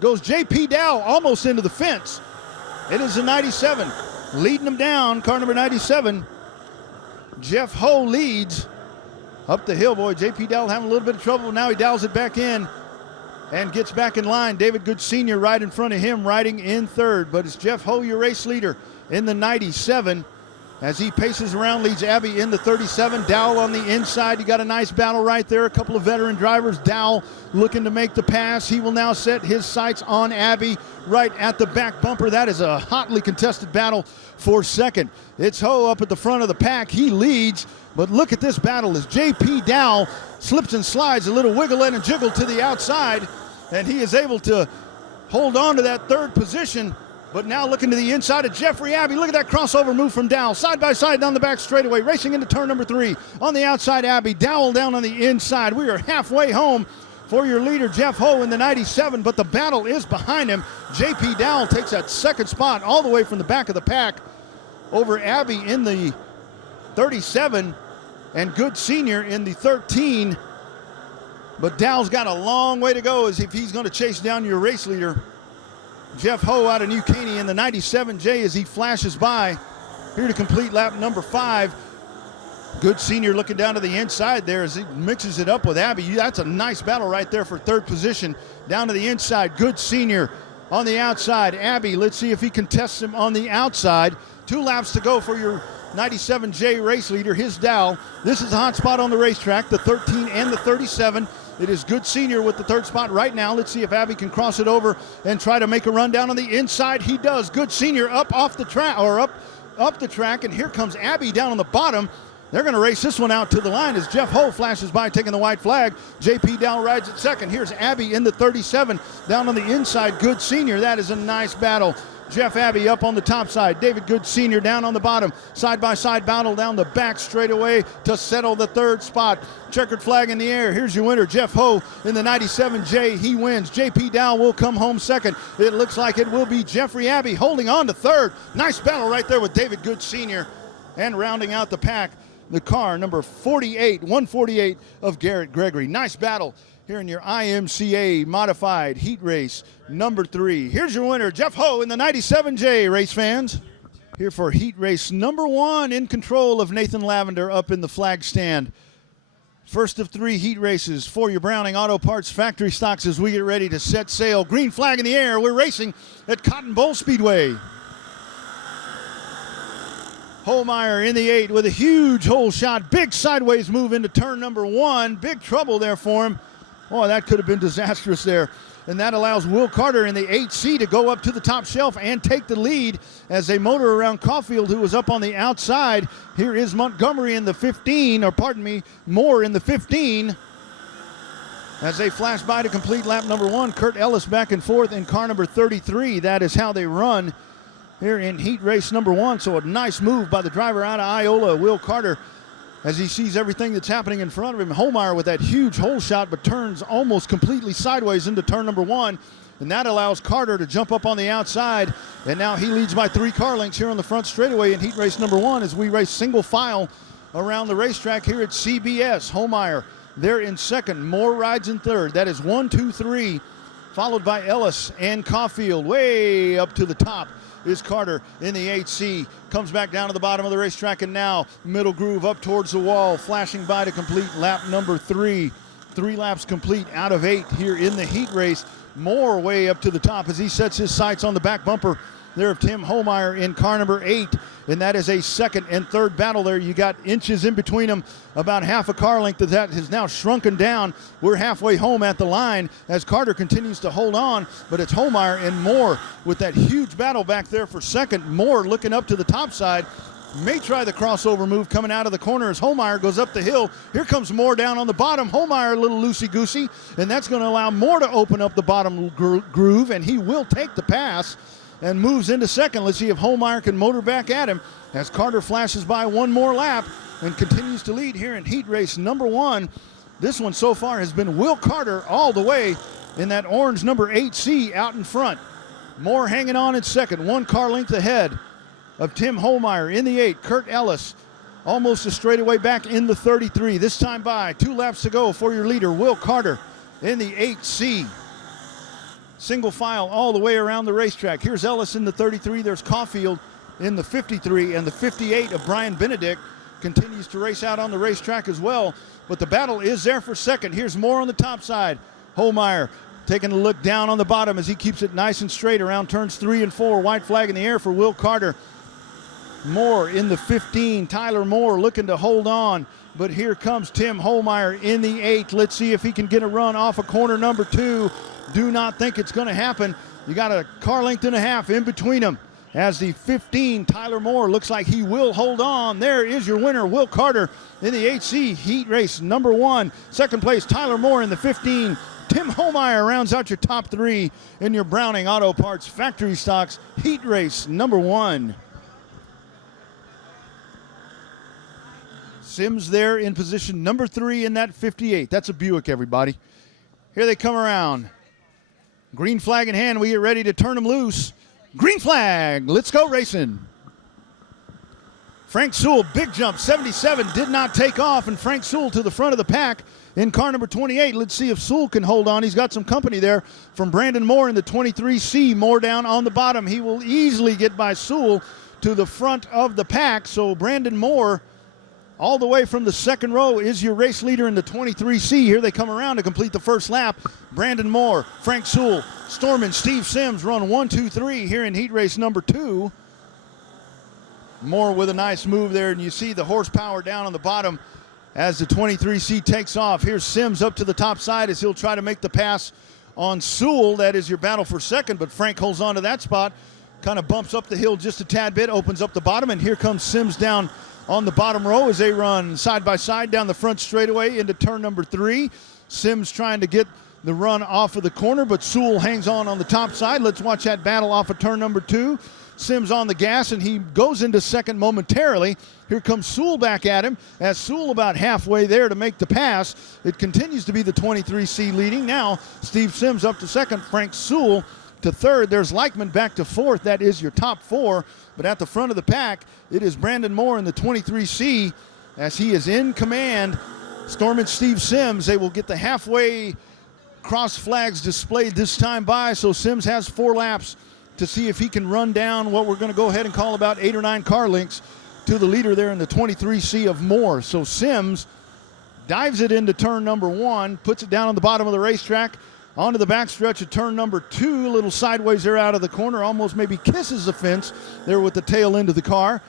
goes J.P. Dow almost into the fence. It is the 97. Leading him down, car number 97. Jeff Ho leads up the hill. Boy, J.P. Dow having a little bit of trouble. Now he dials it back in and gets back in line. David Good Sr. right in front of him, riding in 3rd. But it's Jeff Ho, your race leader, in the 97 as he paces around, leads Abbey in the 37. Dowell on the inside. You got a nice battle right there. A couple of veteran drivers. Dowell looking to make the pass. He will now set his sights on Abbey right at the back bumper. That is a hotly contested battle for second. It's Ho up at the front of the pack. He leads, but look at this battle as J.P. Dowell slips and slides, a little wiggle and jiggle to the outside, and he is able to hold on to that third position. But now looking to the inside of Jeffrey Abbey. Look at that crossover move from Dowell. Side by side down the back straightaway. Racing into turn number 3. On the outside, Abbey. Dowell down on the inside. We are halfway home for your leader, Jeff Ho, in the 97. But the battle is behind him. J.P. Dowell takes that second spot all the way from the back of the pack over Abbey in the 37 and Good Senior in the 13. But Dowell's got a long way to go as if he's going to chase down your race leader, Jeff Ho, out of New Caney in the 97J, as he flashes by here to complete lap number 5. Good Senior looking down to the inside there as he mixes it up with Abbey. That's a nice battle right there for third position. Down to the inside, Good Senior on the outside. Abbey, let's see if he contests him on the outside. 2 laps to go for your 97J race leader, his Dowell. This is a hot spot on the racetrack, the 13 and the 37. It is Good Senior with the third spot right now. Let's see if Abbey can cross it over and try to make a run down on the inside. He does. Good Senior up off the track, or up the track, and here comes Abbey down on the bottom. They're going to race this one out to the line as Jeff Ho flashes by taking the white flag. J.P. Dowell rides at second. Here's Abbey in the 37 down on the inside. Good Senior. That is a nice battle. Jeff Abbey up on the top side. David Good Senior down on the bottom. Side-by-side battle down the back straightaway to settle the third spot. Checkered flag in the air. Here's your winner, Jeff Ho in the 97J. He wins. J.P. Dowell will come home second. It looks like it will be Jeffrey Abbey holding on to third. Nice battle right there with David Good Senior. And rounding out the pack, the car number 48, 148 of Garrett Gregory. Nice battle here in your IMCA modified heat race number 3. Here's your winner, Jeff Ho in the 97J, race fans. Here for heat race number 1, in control of Nathan Lavender up in the flag stand. First of 3 heat races for your Browning Auto Parts factory stocks as we get ready to set sail. Green flag in the air. We're racing at Cotton Bowl Speedway. Holmeyer in the 8 with a huge hole shot. Big sideways move into turn number 1. Big trouble there for him. Boy, that could have been disastrous there. And that allows Will Carter in the 8C to go up to the top shelf and take the lead as they motor around Caulfield, who was up on the outside. Here is Montgomery in the 15, or pardon me, Moore in the 15. As they flash by to complete lap number 1, Kurt Ellis back and forth in car number 33. That is how they run here in heat race number 1. So a nice move by the driver out of Iola, Will Carter, as he sees everything that's happening in front of him. Holmeyer with that huge hole shot, but turns almost completely sideways into turn number 1. And that allows Carter to jump up on the outside. And now he leads by 3 car lengths here on the front straightaway in heat race number 1 as we race single file around the racetrack here at CBS. Holmeyer there in second. Moore rides in third. That is 1, 2, 3, followed by Ellis and Caulfield. Way up to the top is Carter in the 8C. Comes back down to the bottom of the racetrack, and now middle groove up towards the wall, flashing by to complete lap number 3. 3 laps complete out of 8 here in the heat race. Moore way up to the top as he sets his sights on the back bumper there of Tim Holmeyer in car number 8, and that is a second and third battle there. You got inches in between them, about half a car length that has now shrunken down. We're halfway home at the line as Carter continues to hold on, but it's Holmeyer and Moore with that huge battle back there for second. Moore looking up to the top side, may try the crossover move coming out of the corner as Holmeyer goes up the hill. Here comes Moore down on the bottom. Holmeyer a little loosey-goosey, and that's going to allow Moore to open up the bottom groove, and he will take the pass and moves into second. Let's see if Holmeyer can motor back at him as Carter flashes by one more lap and continues to lead here in heat race number 1. This one so far has been Will Carter all the way in that orange number 8C out in front. Moore hanging on in second, 1 car length ahead of Tim Holmeyer in the 8. Kurt Ellis almost a straightaway back in the 33. This time by 2 laps to go for your leader, Will Carter in the 8C. Single file all the way around the racetrack. Here's Ellis in the 33. There's Caulfield in the 53. And the 58 of Brian Benedict continues to race out on the racetrack as well. But the battle is there for second. Here's Moore on the top side. Holmeyer taking a look down on the bottom as he keeps it nice and straight around turns 3 and 4. White flag in the air for Will Carter. Moore in the 15. Tyler Moore looking to hold on, but here comes Tim Holmeyer in the 8. Let's see if he can get a run off of corner number 2. Do not think it's going to happen. You got a car length and a half in between them. As the 15, Tyler Moore, looks like he will hold on. There is your winner, Will Carter, in the 8C heat race number 1. Second place, Tyler Moore in the 15. Tim Holmeyer rounds out your top 3 in your Browning Auto Parts Factory Stocks heat race number 1. Sims there in position number 3 in that 58. That's a Buick, everybody. Here they come around. Green flag in hand, we get ready to turn them loose. Green flag, let's go racing. Frank Sewell, big jump, 77, did not take off, and Frank Sewell to the front of the pack in car number 28. Let's see if Sewell can hold on. He's got some company there from Brandon Moore in the 23C. Moore down on the bottom. He will easily get by Sewell to the front of the pack. So Brandon Moore, all the way from the second row, is your race leader in the 23C. Here they come around to complete the first lap. Brandon Moore, Frank Sewell, Storman, Steve Sims run 1, 2, 3 here in heat race number 2. Moore with a nice move there, and you see the horsepower down on the bottom as the 23C takes off. Here's Sims up to the top side as he'll try to make the pass on Sewell. That is your battle for second, but Frank holds on to that spot, kind of bumps up the hill just a tad bit, opens up the bottom, and here comes Sims down on the bottom row as they run side by side down the front straightaway into turn number 3. Sims trying to get the run off of the corner, but Sewell hangs on the top side. Let's watch that battle off of turn number 2. Sims on the gas, and he goes into second momentarily. Here comes Sewell back at him, as Sewell about halfway there to make the pass. It continues to be the 23C leading. Now Steve Sims up to second, Frank Sewell to third. There's Leichman back to fourth. That is your top 4. But at the front of the pack, it is Brandon Moore in the 23C as he is in command. Storm and Steve Sims, they will get the halfway cross flags displayed this time by, so Sims has 4 laps to see if he can run down what we're going to go ahead and call about 8 or 9 car lengths to the leader there in the 23C of Moore. So Sims dives it into turn number 1, puts it down on the bottom of the racetrack, onto the backstretch of turn number 2, a little sideways there out of the corner, almost maybe kisses the fence there with the tail end of the car.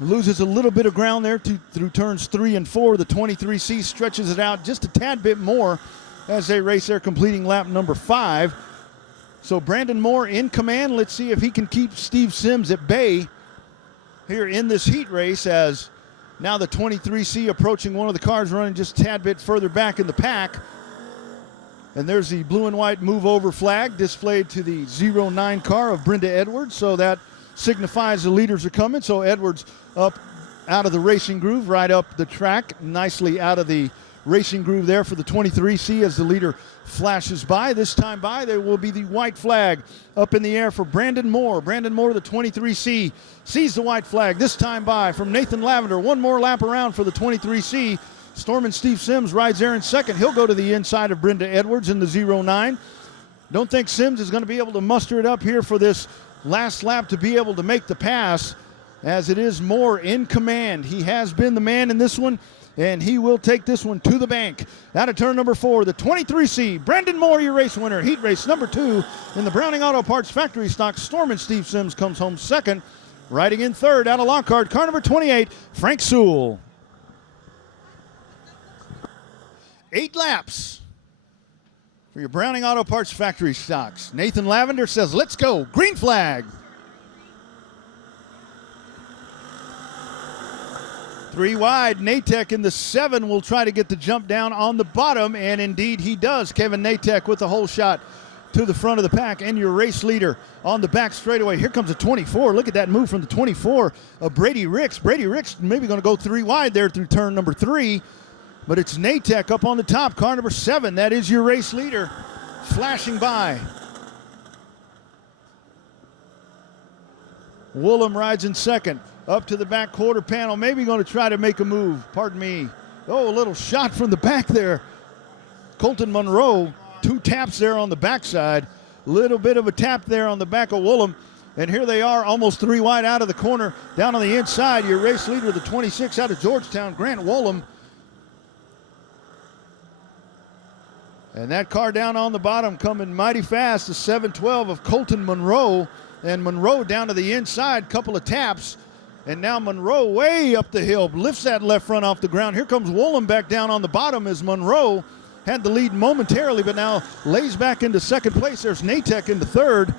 Loses a little bit of ground there through turns 3 and 4. The 23C stretches it out just a tad bit more as they race there, completing lap number 5. So Brandon Moore in command. Let's see if he can keep Steve Sims at bay here in this heat race, as now the 23C approaching one of the cars running just a tad bit further back in the pack. And there's the blue and white move over flag displayed to the 09 car of Brenda Edwards. So that signifies the leaders are coming. So Edwards up out of the racing groove, right up the track, nicely out of the racing groove there for the 23C as the leader flashes by. This time by, there will be the white flag up in the air for Brandon Moore. Brandon Moore, the 23C, sees the white flag. This time by from Nathan Lavender. One more lap around for the 23C. Storm and Steve Sims rides there in second. He'll go to the inside of Brenda Edwards in the 09. Don't think Sims is going to be able to muster it up here for this last lap to be able to make the pass, as it is Moore in command. He has been the man in this one, and he will take this one to the bank. Out of turn number 4, the 23C, Brandon Moore, your race winner. Heat race number 2 in the Browning Auto Parts Factory Stock. Storm and Steve Sims comes home second. Riding in third out of Lockhart, car number 28, Frank Sewell. 8 laps for your Browning Auto Parts Factory Stocks. Nathan Lavender says, let's go. Green flag. 3 wide. Natek in the 7 will try to get the jump down on the bottom, and indeed he does. Kevin Natek with the whole shot to the front of the pack, and your race leader on the back straightaway. Here comes a 24. Look at that move from the 24 of Brady Ricks. Brady Ricks maybe going to go 3 wide there through turn number 3. But it's Natek up on the top, car number 7. That is your race leader, flashing by. Woolham rides in second, up to the back quarter panel, maybe going to try to make a move. Pardon me. Oh, a little shot from the back there. Colton Monroe, 2 taps there on the backside. Little bit of a tap there on the back of Woolham. And here they are, almost 3 wide out of the corner. Down on the inside, your race leader, the 26 out of Georgetown, Grant Woolham. And that car down on the bottom coming mighty fast, the 712 of Colton Monroe. And Monroe down to the inside, couple of taps And now Monroe way up the hill, lifts that left front off the ground. Here comes Woolham back down on the bottom as Monroe had the lead momentarily, but now lays back into second place. There's Natek into third.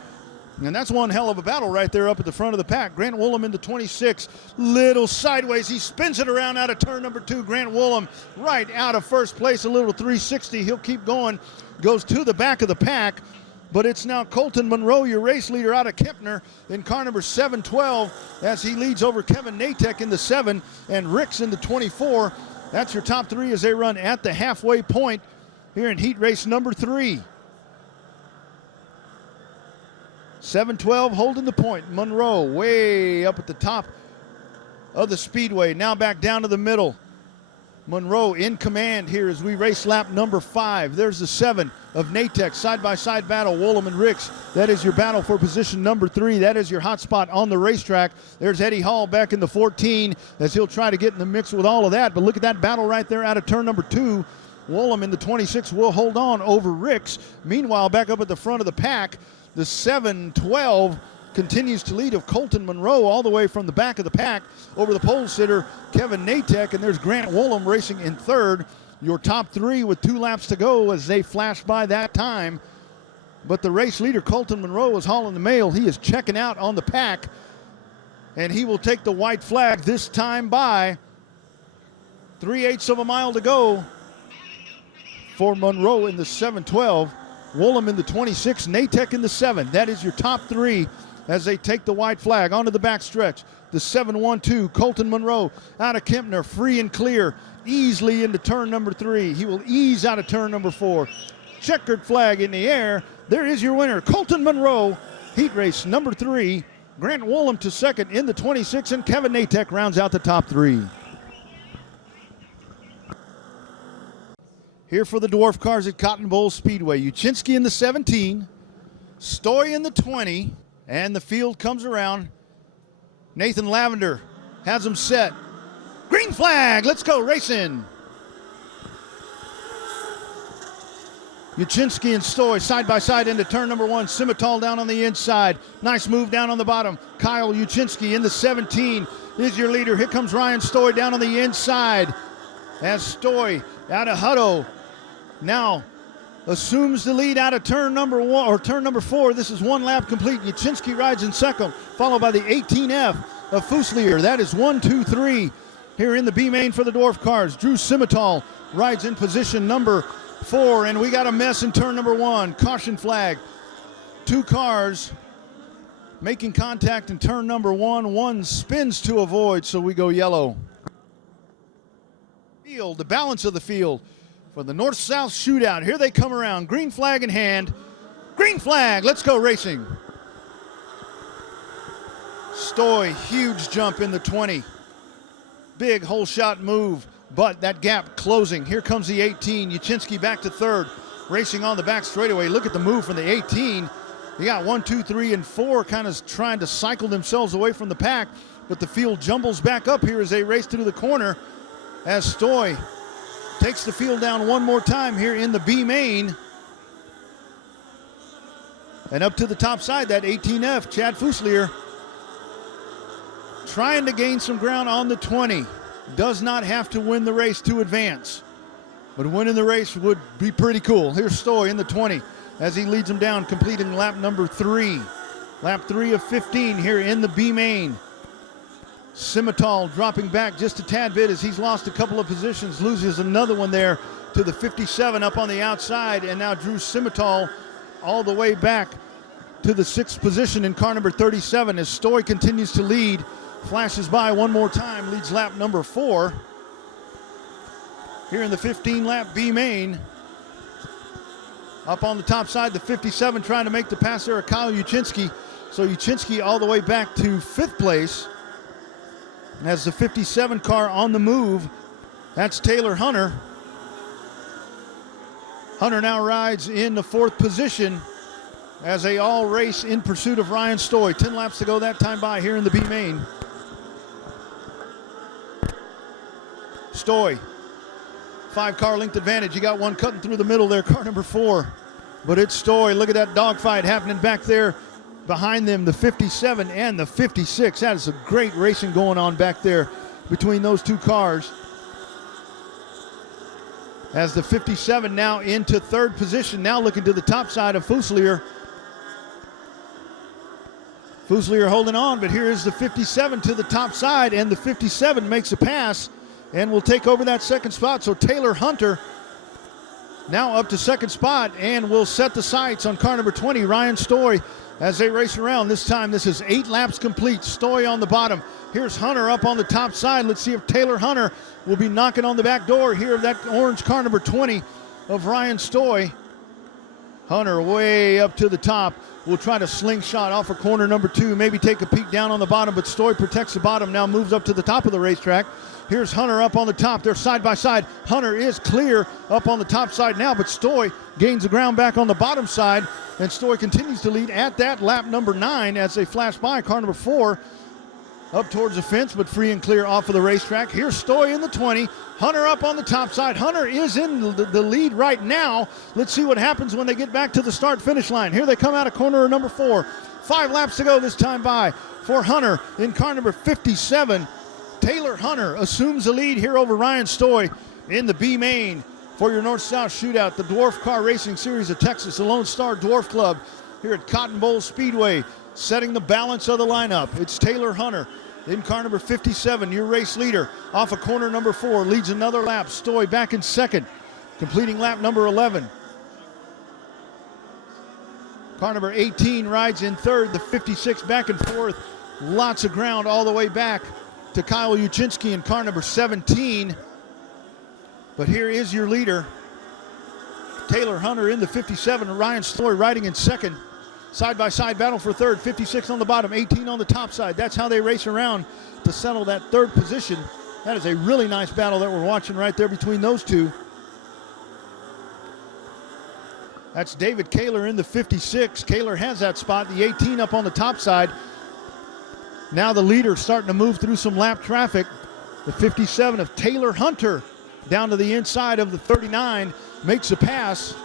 And that's one hell of a battle right there up at the front of the pack. Grant Woolham into 26. Little sideways. He spins it around out of turn number 2. Grant Woolham right out of first place. A little 360. He'll keep going. Goes to the back of the pack. But it's now Colton Monroe, your race leader out of Kempner in car number 712 as he leads over Kevin Natek in the 7 and Ricks in the 24. That's your top 3 as they run at the halfway point here in heat race number 3. 712 holding the point. Monroe way up at the top of the speedway. Now back down to the middle. Monroe in command here as we race lap number 5. There's the 7 of Natek. Side-by-side battle, Woolham and Ricks. That is your battle for position number 3. That is your hot spot on the racetrack. There's Eddie Hall back in the 14 as he'll try to get in the mix with all of that. But look at that battle right there out of turn number 2. Woolham in the 26 will hold on over Ricks. Meanwhile, back up at the front of the pack, the 712 continues to lead of Colton Monroe all the way from the back of the pack over the pole sitter Kevin Natek, and there's Grant Woolham racing in third. Your top 3 with 2 laps to go as they flash by that time. But the race leader Colton Monroe is hauling the mail. He is checking out on the pack, and he will take the white flag this time by 3/8 of a mile to go for Monroe in the 712. Woolham in the 26, Natek in the 7. That is your top 3 as they take the white flag onto the backstretch. The 712, Colton Monroe out of Kempner, free and clear, easily into turn number 3. He will ease out of turn number 4. Checkered flag in the air. There is your winner, Colton Monroe, heat race number 3. Grant Woolham to second in the 26, and Kevin Natek rounds out the top 3. Here for the dwarf cars at Cotton Bowl Speedway. Uchinsky in the 17, Stoy in the 20, and the field comes around. Nathan Lavender has them set. Green flag, let's go racing. Uchinsky and Stoy side by side into turn number 1. Simmental down on the inside. Nice move down on the bottom. Kyle Uchinsky in the 17 is your leader. Here comes Ryan Stoy down on the inside as Stoy out of Hutto now assumes the lead out of turn number 1 or turn number 4. This is 1 lap complete. Uchinsky rides in second, followed by the 18F of Fuselier. That is 1, 2, 3 here in the B main for the dwarf cars. Drew Simmental rides in position number 4, and we got a mess in turn number 1. Caution flag. 2 cars making contact in turn number 1. One spins to avoid, so we go yellow. Field, the balance of the field for the north-south shootout. Here they come around. Green flag in hand. Green flag. Let's go racing. Stoy, huge jump in the 20. Big hole shot move, but that gap closing. Here comes the 18. Uchinsky back to third. Racing on the back straightaway. Look at the move from the 18. You got 1, 2, 3, and 4 kind of trying to cycle themselves away from the pack, but the field jumbles back up here as they race through the corner as Stoy takes the field down one more time here in the B main. And up to the top side, that 18F, Chad Fuselier, trying to gain some ground on the 20. Does not have to win the race to advance, but winning the race would be pretty cool. Here's Stoy in the 20 as he leads them down, completing lap number 3. Lap 3 of 15 here in the B main. Simmental dropping back just a tad bit as he's lost a couple of positions, loses another one there to the 57 up on the outside, and now Drew Simmental all the way back to the 6th position in car number 37 as Stoy continues to lead, flashes by one more time, leads lap number 4 here in the 15-lap B main. Up on the top side, the 57 trying to make the pass there of Kyle Uchinsky. So Uchinsky all the way back to 5th place. As the 57 car on the move, that's Taylor Hunter. Hunter now rides in the 4th position as they all race in pursuit of Ryan Stoy. 10 laps to go that time by here in the B main. Stoy, 5-car length advantage. You got one cutting through the middle there, car number 4. But it's Stoy. Look at that dogfight happening back there Behind them, the 57 and the 56. That is a great racing going on back there between those two cars. As the 57 now into third position, now looking to the top side of Fuselier. Fuselier holding on, but here is the 57 to the top side, and the 57 makes a pass and will take over that second spot. So Taylor Hunter now up to second spot and will set the sights on car number 20, Ryan Story, as they race around. This time, this is 8 laps complete. Story on the bottom. Here's Hunter up on the top side. Let's see if Taylor Hunter will be knocking on the back door here of that orange car number 20 of Ryan Story. Hunter way up to the top. Will try to slingshot off of corner number 2, maybe take a peek down on the bottom, but Story protects the bottom, now moves up to the top of the racetrack. Here's Hunter up on the top. They're side by side. Hunter is clear up on the top side now, but Story gains the ground back on the bottom side, and Story continues to lead at that lap number 9 as they flash by car number 4 up towards the fence, but free and clear off of the racetrack. Here's Story in the 20. Hunter up on the top side. Hunter is in the lead right now. Let's see what happens when they get back to the start-finish line. Here they come out of corner number 4. 5 laps to go this time by for Hunter in car number 57. Taylor Hunter assumes the lead here over Ryan Story in the B main for your North-South Shootout, the Dwarf Car Racing Series of Texas, the Lone Star Dwarf Club here at Cotton Bowl Speedway, setting the balance of the lineup. It's Taylor Hunter in car number 57, your race leader. Off of corner number 4, leads another lap. Story back in second, completing lap number 11. Car number 18 rides in third, the 56 back and forth. Lots of ground all the way back to Kyle Uchinski in car number 17. But here is your leader, Taylor Hunter in the 57, Ryan Story riding in second. Side-by-side battle for third, 56 on the bottom, 18 on the top side. That's how they race around to settle that third position. That is a really nice battle that we're watching right there between those two. That's David Kaler in the 56. Kaler has that spot, the 18 up on the top side. Now the leader starting to move through some lap traffic. The 57 of Taylor Hunter down to the inside of the 39, makes a pass.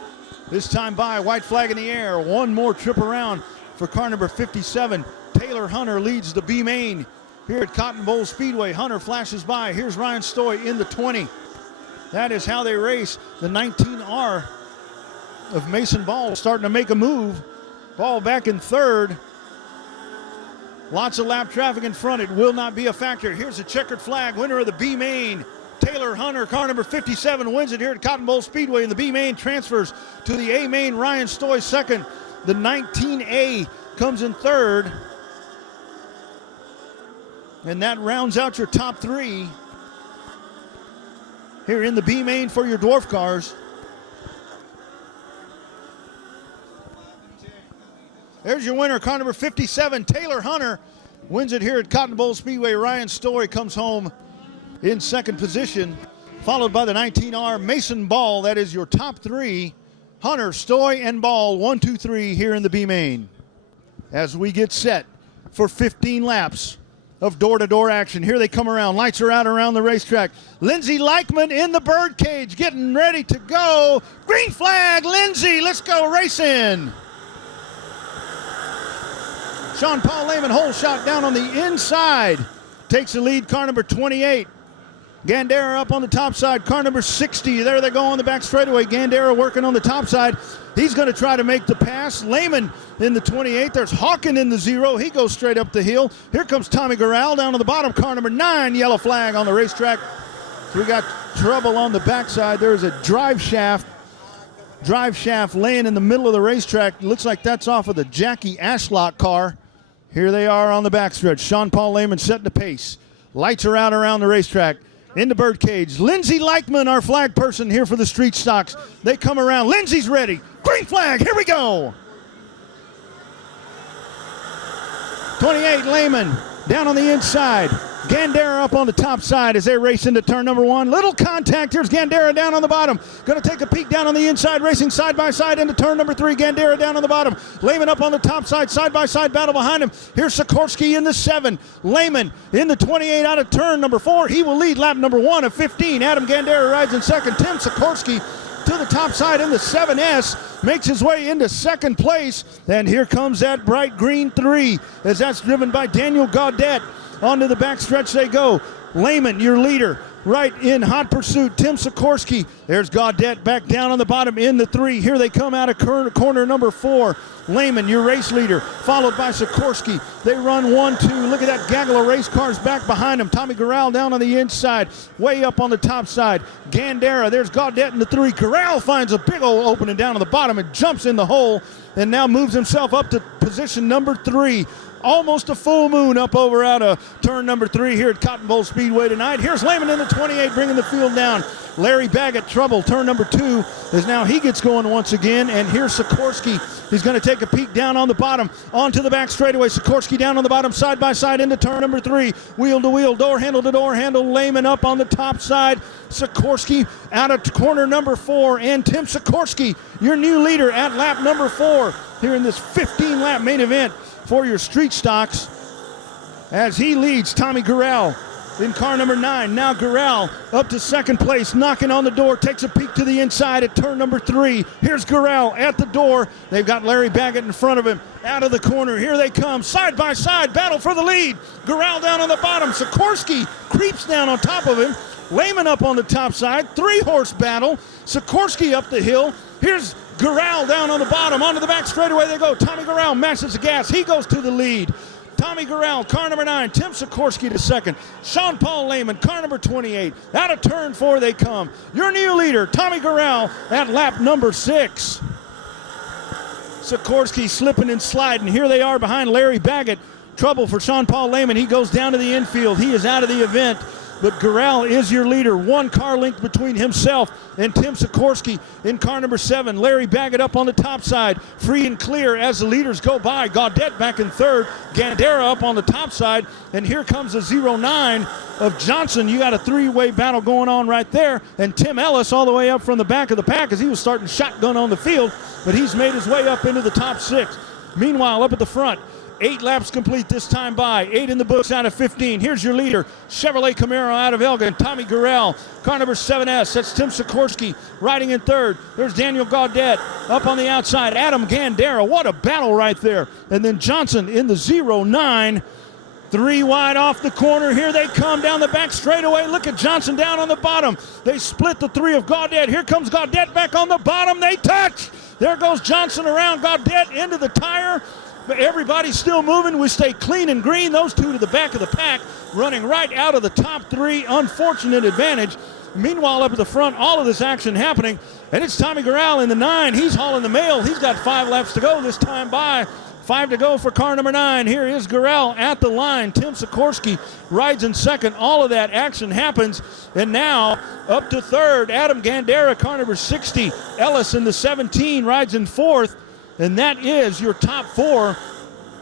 This time by, white flag in the air. One more trip around for car number 57. Taylor Hunter leads the B main here at Cotton Bowl Speedway. Hunter flashes by. Here's Ryan Story in the 20. That is how they race. The 19R of Mason Ball starting to make a move. Ball back in third. Lots of lap traffic in front. It will not be a factor. Here's a checkered flag. Winner of the B main, Taylor Hunter, car number 57, wins it here at Cotton Bowl Speedway. And the B main transfers to the A main. Ryan Story second. The 19A comes in third. And that rounds out your top 3 here in the B main for your dwarf cars. There's your winner, car number 57, Taylor Hunter, wins it here at Cotton Bowl Speedway. Ryan Story comes home in second position, followed by the 19R Mason Ball. That is your top 3. Hunter, Story, and Ball, 1, 2, 3 here in the B main. As we get set for 15 laps of door-to-door action. Here they come around. Lights are out around the racetrack. Lindsey Leichman in the birdcage, getting ready to go. Green flag, Lindsey, let's go racing. Sean Paul Lehman, hole shot down on the inside. Takes the lead, car number 28. Gandera up on the top side, car number 60. There they go on the back straightaway. Gandera working on the top side. He's going to try to make the pass. Lehman in the 28. There's Hawken in the 0. He goes straight up the hill. Here comes Tommy Garral down on the bottom, car number 9. Yellow flag on the racetrack. So we got trouble on the backside. There's a drive shaft laying in the middle of the racetrack. Looks like that's off of the Jackie Ashlock car. Here they are on the backstretch. Sean Paul Lehman setting the pace. Lights are out around the racetrack. In the birdcage, Lindsey Leichman, our flag person here for the street stocks. They come around. Lindsey's ready. Green flag. Here we go. 28 Lehman down on the inside. Gandera up on the top side as they race into turn number 1. Little contact. Here's Gandera down on the bottom. Going to take a peek down on the inside, racing side by side into turn number 3. Gandera down on the bottom. Lehman up on the top side by side battle behind him. Here's Sikorsky in the 7. Lehman in the 28 out of turn number 4. He will lead lap number 1 of 15. Adam Gandera rides in second. Tim Sikorsky to the top side in the 7S, makes his way into second place. And here comes that bright green 3 as that's driven by Daniel Gaudette. Onto the backstretch they go. Lehman, your leader, right in hot pursuit. Tim Sikorsky. There's Gaudette back down on the bottom in the 3. Here they come out of corner number 4. Lehman, your race leader, followed by Sikorsky. They run 1-2. Look at that gaggle of race cars back behind them. Tommy Gural down on the inside, way up on the top side. Gandera, there's Gaudette in the 3. Gural finds a big old opening down on the bottom and jumps in the hole and now moves himself up to position number 3. Almost a full moon up over out of turn number 3 here at Cotton Bowl Speedway tonight. Here's Lehman in the 28 bringing the field down. Larry Baggett, trouble. Turn number 2 is now he gets going once again. And here's Sikorsky. He's going to take a peek down on the bottom, onto the back straightaway. Sikorsky down on the bottom, side by side into turn number 3. Wheel to wheel, door handle to door handle. Lehman up on the top side. Sikorsky out of corner number 4. And Tim Sikorsky, your new leader at lap number 4 here in this 15-lap main event for your street stocks, as he leads Tommy Gural in car number 9. Now Gural up to second place, knocking on the door, takes a peek to the inside at turn number 3. Here's Gural at the door. They've got Larry Baggett in front of him. Out of the corner, here they come, side by side, battle for the lead. Gural down on the bottom. Sikorsky creeps down on top of him. Lehman up on the top side. 3-horse battle. Sikorsky up the hill. Here's Gural down on the bottom. Onto the back straightaway they go. Tommy Gural mashes the gas. He goes to the lead. Tommy Gural, car number 9. Tim Sikorsky to second. Sean Paul Lehman, car number 28. Out of turn 4 they come. Your new leader, Tommy Gural, at lap number 6. Sikorsky slipping and sliding. Here they are behind Larry Baggett. Trouble for Sean Paul Lehman. He goes down to the infield. He is out of the event. But Gural is your leader. 1 car length between himself and Tim Sikorsky in car number 7. Larry Baggett up on the top side, free and clear as the leaders go by. Gaudette back in 3rd. Gandera up on the top side. And here comes the 09 of Johnson. You got a 3-way battle going on right there. And Tim Ellis all the way up from the back of the pack as he was starting shotgun on the field. But he's made his way up into the top 6. Meanwhile, up at the front, 8 laps complete this time by. 8 in the books out of 15. Here's your leader, Chevrolet Camaro out of Elgin. Tommy Gural, car number 7S. That's Tim Sikorsky riding in 3rd. There's Daniel Gaudette up on the outside. Adam Gandera, what a battle right there. And then Johnson in the 09. 3 wide off the corner. Here they come down the back straightaway. Look at Johnson down on the bottom. They split the 3 of Gaudette. Here comes Gaudette back on the bottom. They touch. There goes Johnson around Gaudette into the tire. But everybody's still moving. We stay clean and green. Those 2 to the back of the pack, running right out of the top 3. Unfortunate advantage. Meanwhile, up at the front, all of this action happening. And it's Tommy Gural in the 9. He's hauling the mail. He's got 5 laps to go this time by. 5 to go for car number 9. Here is Gural at the line. Tim Sikorsky rides in 2nd. All of that action happens. And now up to 3rd, Adam Gandera, car number 60. Ellis in the 17 rides in 4th. And that is your top 4.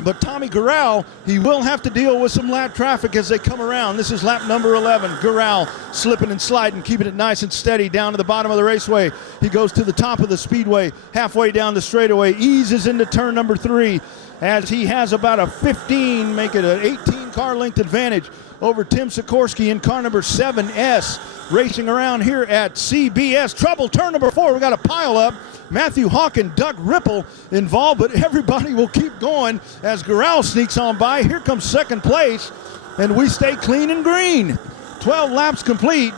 But Tommy Gural, he will have to deal with some lap traffic as they come around. This is lap number 11. Gural slipping and sliding, keeping it nice and steady down to the bottom of the raceway. He goes to the top of the speedway, halfway down the straightaway, eases into turn number 3 as he has about a 15, make it an 18 car length advantage over Tim Sikorsky in car number 7S. Racing around here at CBS. Trouble, turn number 4. We got a pile up. Matthew Hawk and Doug Ripple involved, but everybody will keep going as Gural sneaks on by. Here comes second place, and we stay clean and green. 12 laps complete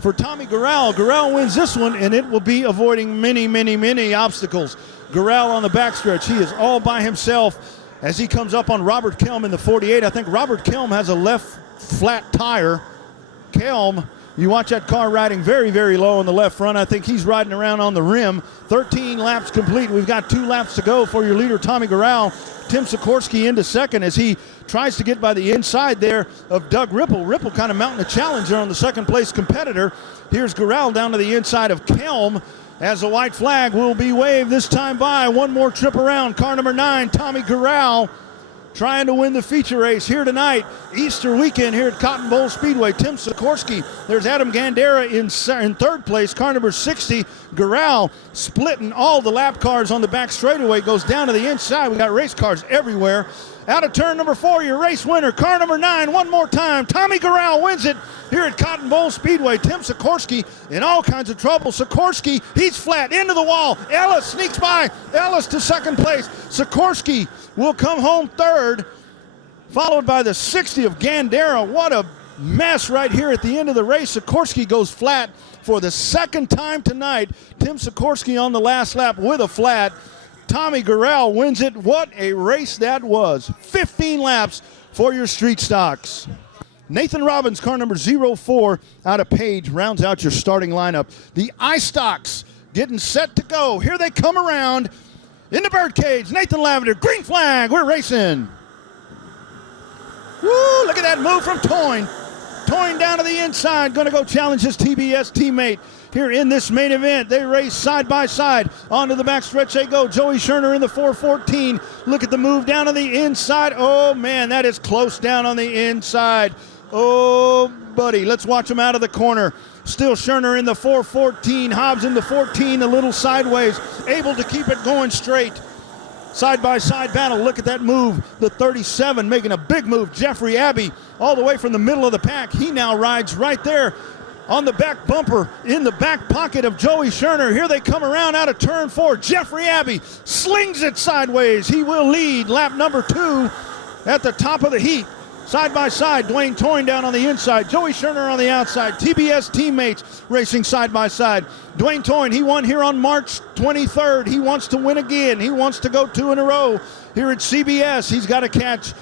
for Tommy Gural. Gural wins this one, and it will be avoiding many, many, many obstacles. Gural on the backstretch. He is all by himself as he comes up on Robert Kelm in the 48. I think Robert Kelm has a left flat tire. Kelm, you watch that car riding very, very low on the left front. I think he's riding around on the rim. 13 laps complete. We've got 2 laps to go for your leader, Tommy Gural. Tim Sikorsky into second as he tries to get by the inside there of Doug Ripple. Ripple kind of mounting a challenge there on the second place competitor. Here's Gural down to the inside of Kelm as the white flag will be waved this time by. 1 more trip around. Car number 9, Tommy Gural, trying to win the feature race here tonight. Easter weekend here at Cotton Bowl Speedway. Tim Sikorsky, there's Adam Gandera in 3rd place, car number 60. Gural splitting all the lap cars on the back straightaway, goes down to the inside. We got race cars everywhere. Out of turn number 4, your race winner, car number 9, one more time. Tommy Gural wins it here at Cotton Bowl Speedway. Tim Sikorsky in all kinds of trouble. Sikorsky, he's flat into the wall. Ellis sneaks by. Ellis to second place. Sikorsky will come home third, followed by the 60 of Gandera. What a mess right here at the end of the race. Sikorsky goes flat for the second time tonight. Tim Sikorsky on the last lap with a flat. Tommy Gurrell wins it. What a race that was. 15 laps for your street stocks. Nathan Robbins, car number 04 out of Paige, rounds out your starting lineup. The iStocks getting set to go. Here they come around in the birdcage. Nathan Lavender, green flag, we're racing. Woo, look at that move from Toyne. Toyne down to the inside, going to go challenge his TBS teammate here in this main event. They race side by side. Onto the backstretch they go. Joey Scherner in the 414. Look at the move down on the inside. Oh, man, that is close down on the inside. Oh, buddy, let's watch him out of the corner. Still Scherner in the 414. Hobbs in the 14, a little sideways. Able to keep it going straight. Side-by-side battle. Look at that move. The 37 making a big move. Jeffrey Abbey all the way from the middle of the pack. He now rides right there on the back bumper in the back pocket of Joey Scherner. Here they come around out of turn 4. Jeffrey Abbey slings it sideways. He will lead lap number 2 at the top of the heat. Side by side, Dwayne Toyne down on the inside, Joey Scherner on the outside, TBS teammates racing side by side. Dwayne Toyne, he won here on March 23rd. He wants to win again. He wants to go 2 in a row here at CBS. He's got to catch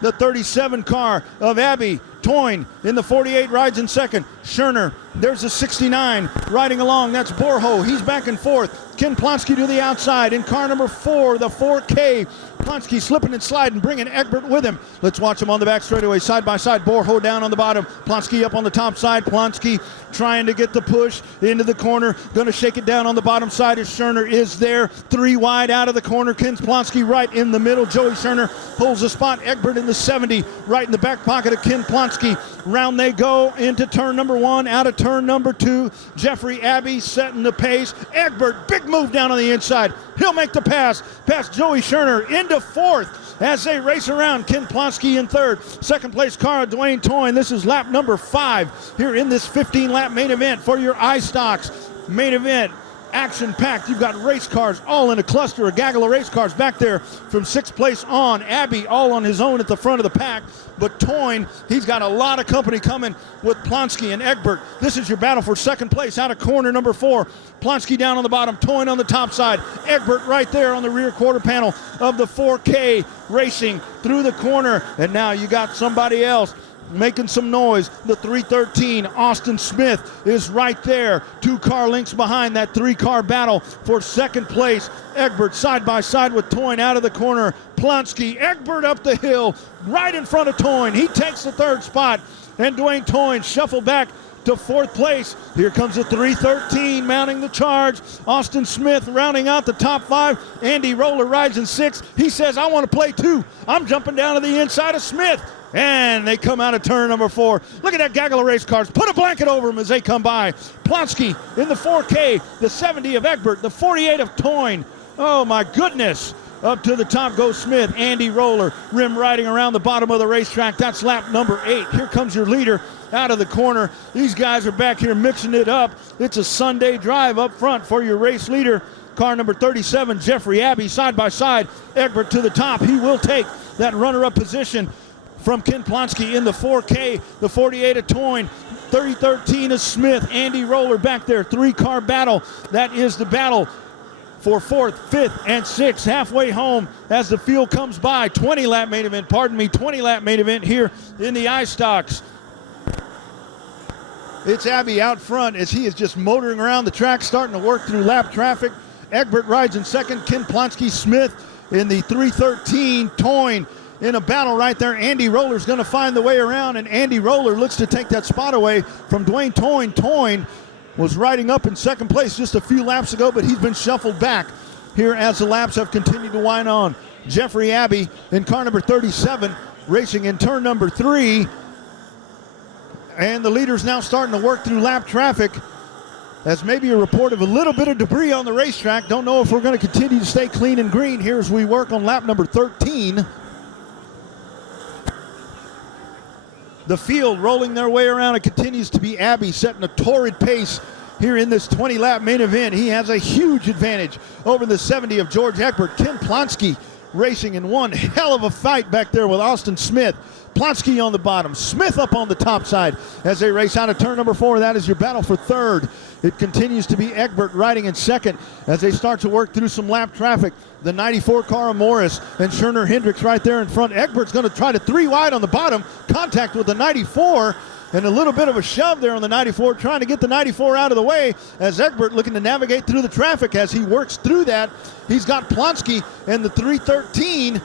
the 37 car of Abbey. Toyne in the 48 rides in second. Scherner, there's a 69 riding along. That's Borho. He's back and forth. Ken Plonsky to the outside in car number 4, the 4K. Plonsky slipping and sliding, bringing Egbert with him. Let's watch him on the back straightaway, side by side. Borho down on the bottom. Plonsky up on the top side. Plonsky trying to get the push into the corner. Going to shake it down on the bottom side as Scherner is there. 3 wide out of the corner. Ken Plonsky right in the middle. Joey Scherner holds the spot. Egbert in the 70, right in the back pocket of Ken Plonsky. Round they go into turn number 1, out of turn number 2. Jeffrey Abbey setting the pace. Egbert, big move down on the inside. He'll make the pass past Joey Scherner into 4th as they race around. Ken Plonsky in 3rd. Second place car, Dwayne Toyne. This is lap number 5 here in this 15-lap main event for your iStocks main event. Action-packed. You've got race cars all in a cluster, a gaggle of race cars back there from 6th place on. Abbey all on his own at the front of the pack. But Toyne, he's got a lot of company coming with Plonsky and Egbert. This is your battle for 2nd place out of corner number 4. Plonsky down on the bottom, Toyne on the top side. Egbert right there on the rear quarter panel of the 4K racing through the corner. And now you got somebody else making some noise. The 313, Austin Smith, is right there. 2 car lengths behind that 3-car battle for 2nd place. Egbert side by side with Toyne out of the corner. Plonsky, Egbert up the hill, right in front of Toyne. He takes the 3rd spot, and Dwayne Toyne shuffled back to 4th place. Here comes the 313 mounting the charge. Austin Smith rounding out the top 5. Andy Roller rides in 6th. He says, I want to play 2. I'm jumping down to the inside of Smith. And they come out of turn number 4. Look at that gaggle of race cars. Put a blanket over them as they come by. Plonsky in the 4K, the 70 of Egbert, the 48 of Toyne. Oh, my goodness. Up to the top goes Smith. Andy Roller, rim riding around the bottom of the racetrack. That's lap number 8. Here comes your leader out of the corner. These guys are back here mixing it up. It's a Sunday drive up front for your race leader. Car number 37, Jeffrey Abbey, side by side. Egbert to the top. He will take that runner-up position from Ken Plonsky in the 4K, the 48 of Toyne, 3013 of Smith. Andy Roller back there, 3-car battle. That is the battle for 4th, 5th, and 6th. Halfway home as the field comes by. 20-lap main event, 20-lap main event here in the iStocks. It's Abbey out front as he is just motoring around the track, starting to work through lap traffic. Egbert rides in 2nd, Ken Plonsky, Smith in the 313, Toyne in a battle right there. Andy Roller's going to find the way around, and Andy Roller looks to take that spot away from Dwayne Toyne. Toyne was riding up in 2nd place just a few laps ago, but he's been shuffled back here as the laps have continued to wind on. Jeffrey Abbey in car number 37 racing in turn number 3, and the leader's now starting to work through lap traffic as maybe a report of a little bit of debris on the racetrack. Don't know if we're going to continue to stay clean and green here as we work on lap number 13. the field rolling their way around. It continues to be Abby setting a torrid pace here in this 20-lap main event. He has a huge advantage over the 70 of George Egbert. Ken Plonsky racing in one hell of a fight back there with Austin Smith. Plonsky on the bottom, Smith up on the top side as they race out of turn number 4. That is your battle for third. It continues to be Egbert riding in second as they start to work through some lap traffic. The 94 Cara Morris and Scherner Hendricks right there in front. Egbert's going to try to 3 wide on the bottom. Contact with the 94 and a little bit of a shove there on the 94, trying to get the 94 out of the way as Egbert looking to navigate through the traffic. As he works through that, he's got Plonsky and the 313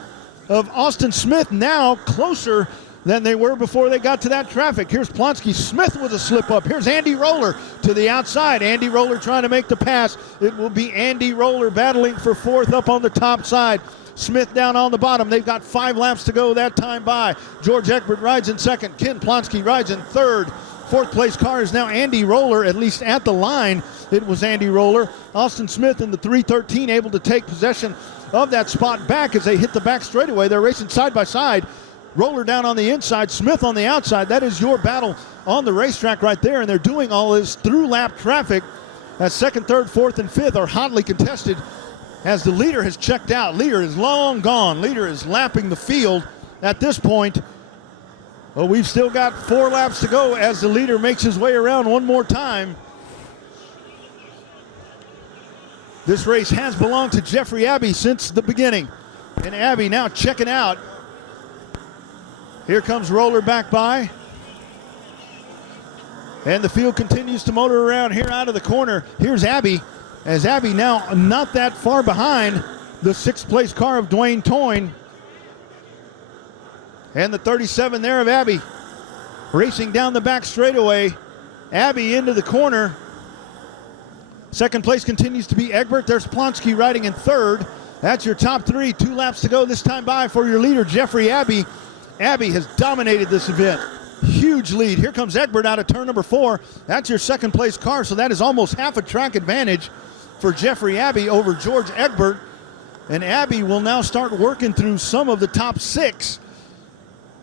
of Austin Smith now closer than they were before they got to that traffic. Here's Plonsky. Smith with a slip up. Here's Andy Roller to the outside. Andy Roller trying to make the pass. It will be Andy Roller battling for fourth up on the top side. Smith down on the bottom. They've got 5 laps to go that time by. George Egbert rides in second. Ken Plonsky rides in third. Fourth place car is now Andy Roller, at least at the line. It was Andy Roller. Austin Smith in the 313 able to take possession of that spot back as they hit the back straightaway. They're racing side by side. Roller down on the inside, Smith on the outside. That is your battle on the racetrack right there, and they're doing all this through lap traffic as second, third, fourth, and fifth are hotly contested as the leader has checked out. Leader is long gone. Leader is lapping the field at this point. Well, we've still got 4 laps to go as the leader makes his way around one more time. This race has belonged to Jeffrey Abbey since the beginning, and Abbey now checking out. Here comes Roller back by. And the field continues to motor around here out of the corner. Here's Abbey, as Abbey now not that far behind the 6th place car of Dwayne Toyne. And the 37 there of Abbey racing down the back straightaway. Abbey into the corner. Second place continues to be Egbert. There's Plonsky riding in third. That's your top 3. 2 laps to go this time by for your leader, Jeffrey Abbey. Abbey has dominated this event. Huge lead. Here comes Egbert out of turn number 4. That's your second place car, so that is almost half a track advantage for Jeffrey Abbey over George Egbert. And Abbey will now start working through some of the top 6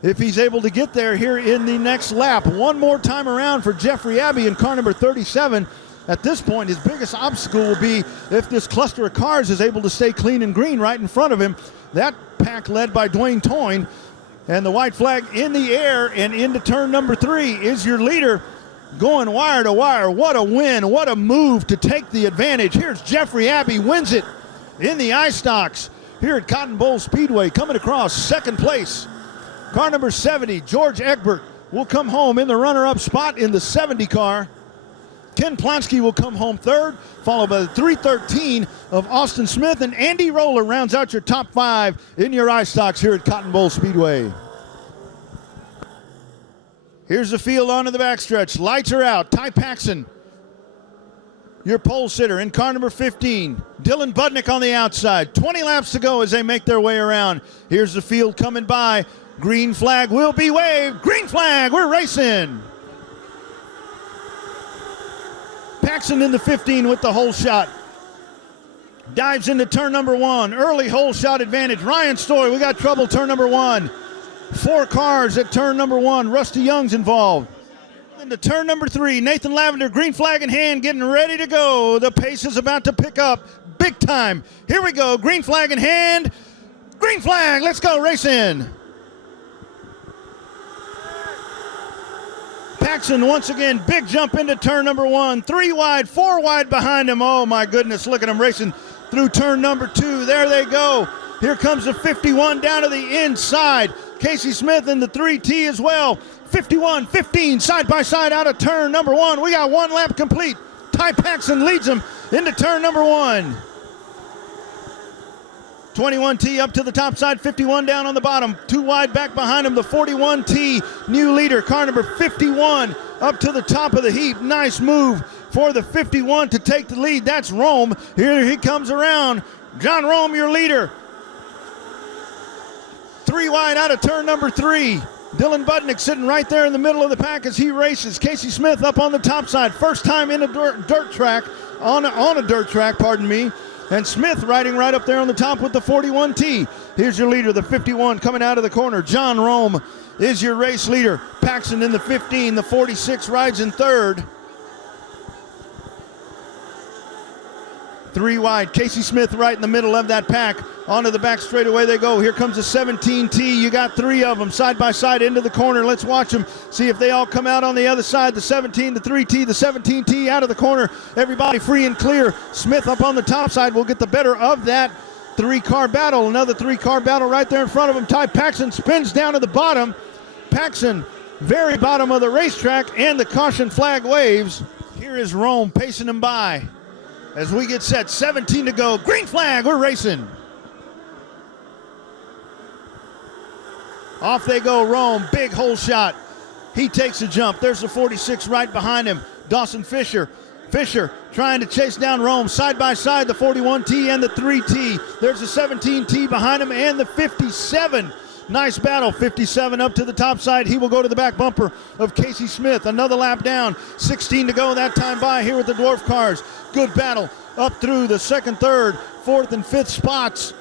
if he's able to get there here in the next lap. One more time around for Jeffrey Abbey in car number 37. At this point, his biggest obstacle will be if this cluster of cars is able to stay clean and green right in front of him. That pack led by Dwayne Toyne. And the white flag in the air and into turn number 3 is your leader going wire to wire. What a win, what a move to take the advantage. Here's Jeffrey Abbey, wins it in the iStocks here at Cotton Bowl Speedway. Coming across second place, car number 70, George Egbert will come home in the runner-up spot in the 70 car. Ken Plonsky will come home third, followed by the 313 of Austin Smith, and Andy Roller rounds out your top 5 in your iStocks here at Cotton Bowl Speedway. Here's the field onto the backstretch. Lights are out. Ty Paxson, your pole sitter in car number 15. Dylan Budnick on the outside. 20 laps to go as they make their way around. Here's the field coming by. Green flag will be waved. Green flag, we're racing. Paxson in the 15 with the hole shot. Dives into turn number 1. Early hole shot advantage. Ryan Story, we got trouble turn number 1. 4 cars at turn number 1. Rusty Young's involved. Into turn number 3. Nathan Lavender, green flag in hand, getting ready to go. The pace is about to pick up big time. Here we go. Green flag in hand. Green flag. Let's go racing. Paxson once again, big jump into turn number 1. 3 wide, 4 wide behind him. Oh my goodness, look at him racing through turn number 2. There they go. Here comes the 51 down to the inside. Casey Smith in the 3T as well. 51, 15, side by side out of turn number 1. We got 1 lap complete. Ty Paxson leads him into turn number 1. 21T up to the top side, 51 down on the bottom. 2 wide back behind him, the 41T, new leader, car number 51, up to the top of the heap. Nice move for the 51 to take the lead. That's Rome. Here he comes around. John Rome, your leader. 3 wide out of turn number 3. Dylan Budnick sitting right there in the middle of the pack as he races. Casey Smith up on the top side. First time in a dirt track, on a dirt track, pardon me. And Smith riding right up there on the top with the 41T. Here's your leader, the 51 coming out of the corner. John Rome is your race leader. Paxson in the 15. The 46 rides in third. 3 wide. Casey Smith right in the middle of that pack. Onto the back straightaway they go. Here comes the 17T. You got 3 of them side by side into the corner. Let's watch them. See if they all come out on the other side. The 17, the 3T, the 17T out of the corner. Everybody free and clear. Smith up on the top side will get the better of that 3-car battle. Another 3-car battle right there in front of him. Ty Paxson spins down to the bottom. Paxson, very bottom of the racetrack, and the caution flag waves. Here is Rome pacing him by. As we get set, 17 to go. Green flag, we're racing. Off they go, Rome, big hole shot. He takes a jump. There's the 46 right behind him. Dawson Fisher. Fisher trying to chase down Rome. Side by side, the 41T and the 3T. There's the 17T behind him and the 57. Nice battle. 57 up to the top side. He will go to the back bumper of Casey Smith. Another lap down. 16 to go that time by here with the dwarf cars. Good battle up through the second, third, fourth, and fifth spots.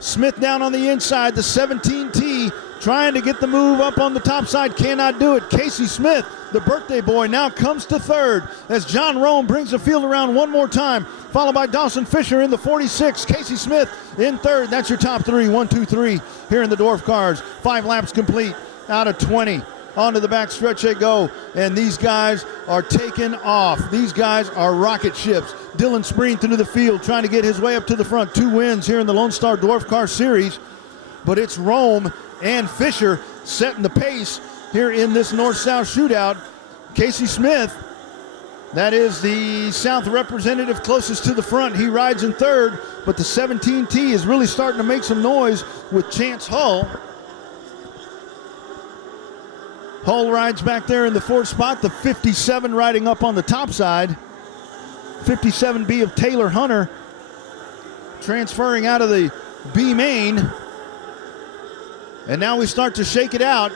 Smith down on the inside. The 17T trying to get the move up on the top side. Cannot do it. Casey Smith, the birthday boy, now comes to third as John Rome brings the field around one more time, followed by Dawson Fisher in the 46. Casey Smith in third. That's your top 3. 1, 2, 3 here in the dwarf cars. 5 laps complete out of 20. Onto the back stretch they go, and these guys are taking off. These guys are rocket ships. Dylan Spreen through the field trying to get his way up to the front. 2 wins here in the Lone Star Dwarf Car Series, but it's Rome and Fisher setting the pace here in this north-south shootout. Casey Smith, that is the South representative closest to the front. He rides in third, but the 17T is really starting to make some noise with Chance Hull. Hull rides back there in the 4th spot. The 57 riding up on the top side. 57B of Taylor Hunter transferring out of the B main. And now we start to shake it out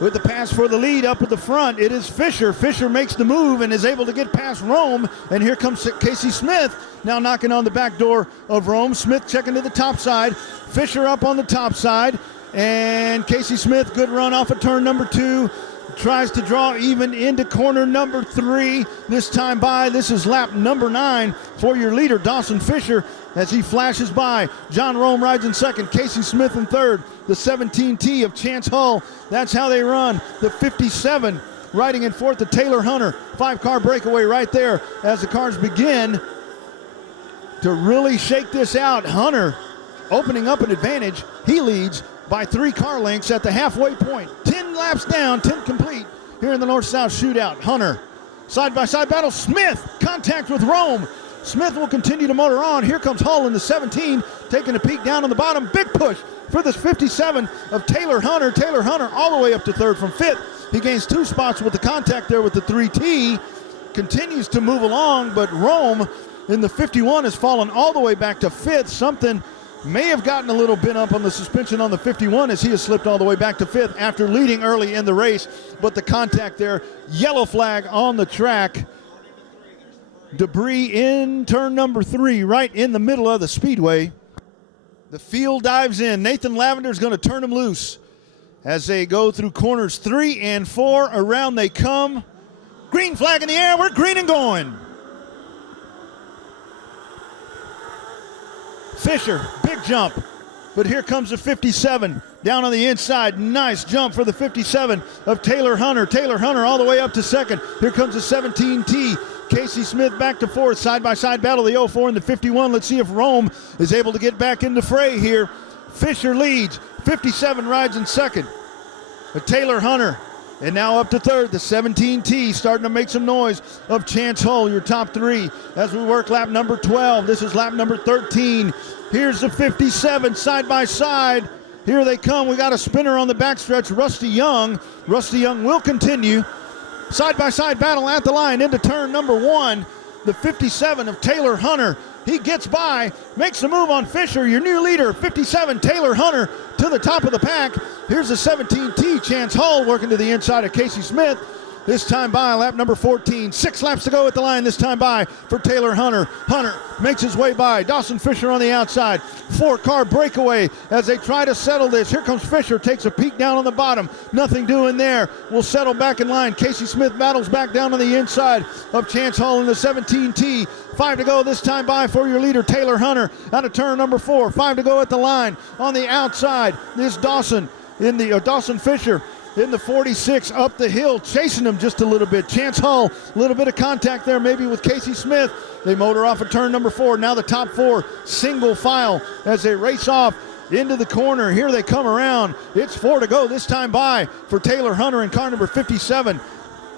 with the pass for the lead up at the front. It is Fisher. Fisher makes the move and is able to get past Rome. And here comes Casey Smith now knocking on the back door of Rome. Smith checking to the top side. Fisher up on the top side. And Casey Smith, good run off of turn number 2. Tries to draw even into corner number 3 this time by. This is lap number 9 for your leader, Dawson Fisher, as he flashes by. John Rome rides in second. Casey Smith in third. The 17T of Chance Hull. That's how they run. The 57 riding in fourth, the Taylor Hunter. 5-car breakaway right there as the cars begin to really shake this out. Hunter opening up an advantage. He leads by 3 car lengths at the halfway point. 10 laps down, 10 complete here in the north-south shootout. Hunter, side-by-side battle. Smith, contact with Rome. Smith will continue to motor on. Here comes Hull in the 17, taking a peek down on the bottom. Big push for this 57 of Taylor Hunter. Taylor Hunter all the way up to third from fifth. He gains 2 spots with the contact there with the 3T. Continues to move along, but Rome in the 51 has fallen all the way back to fifth. Something may have gotten a little bit up on the suspension on the 51 as he has slipped all the way back to fifth after leading early in the race. But the contact there, yellow flag on the track. Debris in turn number 3, right in the middle of the speedway. The field dives in. Nathan Lavender's going to turn him loose as they go through corners 3 and 4. Around they come. Green flag in the air. We're green and going. Fisher, big jump, but here comes the 57 down on the inside. Nice jump for the 57 of Taylor Hunter. Taylor Hunter all the way up to second. Here comes the 17T. Casey Smith back to fourth. Side-by-side battle, the 04 and the 51. Let's see if Rome is able to get back in the fray here. Fisher leads. 57 rides in second. But Taylor Hunter, and now up to third, the 17T starting to make some noise of Chance Hull, your top 3 as we work lap number 12. This is lap number 13. Here's the 57 side by side. Here they come. We got a spinner on the backstretch, Rusty Young. Rusty Young will continue. Side by side battle at the line into turn number 1. The 57 of Taylor Hunter. He gets by, makes a move on Fisher, your new leader, 57 Taylor Hunter to the top of the pack. Here's the 17T, Chance Hull working to the inside of Casey Smith. this time by lap number 14. 6 laps to go at the line this time by for Taylor Hunter. Hunter makes his way by Dawson Fisher on the outside. 4-car breakaway as they try to settle this. Here comes Fisher, takes a peek down on the bottom. Nothing doing there. Will settle back in line. Casey Smith battles back down on the inside of Chance Hall in the 17T. 5 to go this time by for your leader, Taylor Hunter, out of turn number 4. 5 to go at the line. On the outside is Dawson Fisher in the 46 up the hill, chasing him just a little bit. Chance Hall, a little bit of contact there maybe with Casey Smith. They motor off of turn number 4. Now the top 4 single file as they race off into the corner. Here they come around. It's 4 to go this time by for Taylor Hunter in car number 57.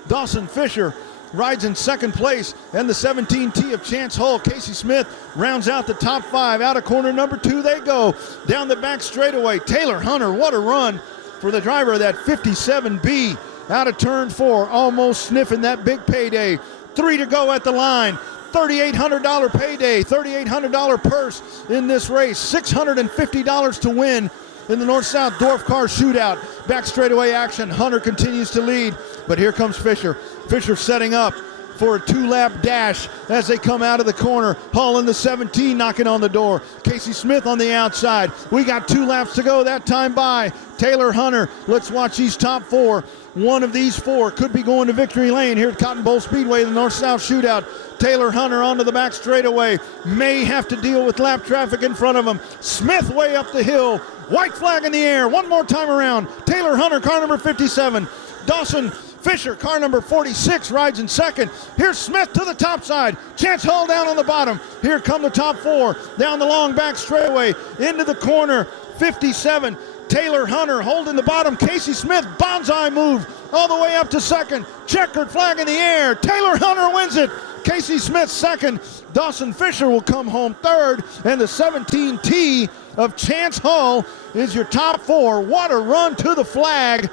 Dawson Fisher rides in second place, and the 17T of Chance Hall. Casey Smith rounds out the top 5. Out of corner number 2 they go. Down the back straightaway, Taylor Hunter, what a run for the driver of that 57B. Out of turn 4, almost sniffing that big payday. 3 to go at the line. $3,800 payday, $3,800 purse in this race. $650 to win in the North-South Dwarf Car Shootout. Back straightaway action. Hunter continues to lead, but here comes Fisher. Fisher setting up for a 2-lap dash as they come out of the corner. Hall in the 17 knocking on the door. Casey Smith on the outside. We got 2 laps to go that time by. Taylor Hunter, let's watch these top 4. One of these 4 could be going to victory lane here at Cotton Bowl Speedway, the North-South Shootout. Taylor Hunter onto the back straightaway. May have to deal with lap traffic in front of him. Smith way up the hill. White flag in the air. One more time around. Taylor Hunter, car number 57. Dawson Fisher, car number 46, rides in second. Here's Smith to the top side. Chance Hall down on the bottom. Here come the top 4. Down the long back straightaway. Into the corner. 57. Taylor Hunter holding the bottom. Casey Smith, bonsai move all the way up to second. Checkered flag in the air. Taylor Hunter wins it. Casey Smith second. Dawson Fisher will come home third. And the 17T of Chance Hall is your top 4. What a run to the flag.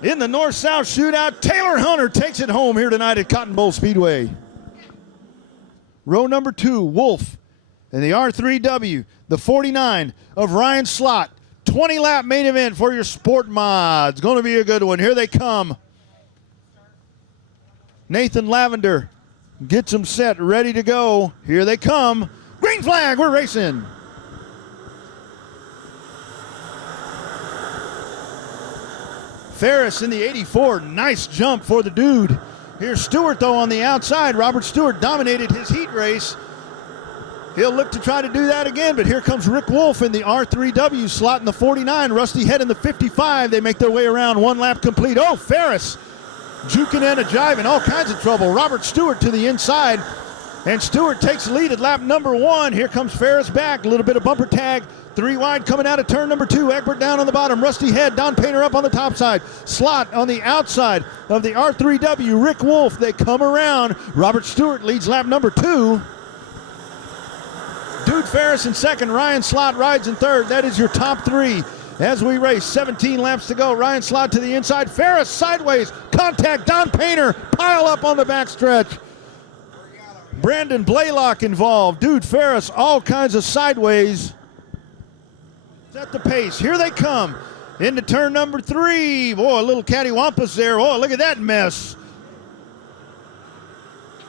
In the North-South Shootout, Taylor Hunter takes it home here tonight at Cotton Bowl Speedway. Row number 2, Wolf. And the R3W, the 49 of Ryan Slott. 20-lap main event for your sport mods. Going to be a good one. Here they come. Nathan Lavender gets them set, ready to go. Here they come. Green flag, we're racing. Ferris in the 84, nice jump for the dude. Here's Stewart though on the outside. Robert Stewart dominated his heat race. He'll look to try to do that again, but here comes Rick Wolf in the R3W, slot in the 49, Rusty Head in the 55. They make their way around, 1 lap complete. Oh, Ferris juking and a jiving, all kinds of trouble. Robert Stewart to the inside, and Stewart takes the lead at lap number 1. Here comes Ferris back, a little bit of bumper tag. 3 wide coming out of turn number 2. Egbert down on the bottom. Rusty Head, Don Painter up on the top side. Slot on the outside of the R3W. Rick Wolf, they come around. Robert Stewart leads lap number 2. Dude Ferris in second. Ryan Slott rides in third. That is your top 3 as we race. 17 laps to go. Ryan Slott to the inside. Ferris sideways. Contact. Don Painter pile up on the backstretch. Brandon Blaylock involved. Dude Ferris all kinds of sideways. At the pace. Here they come into turn number 3. Boy, a little cattywampus there. Oh, look at that mess.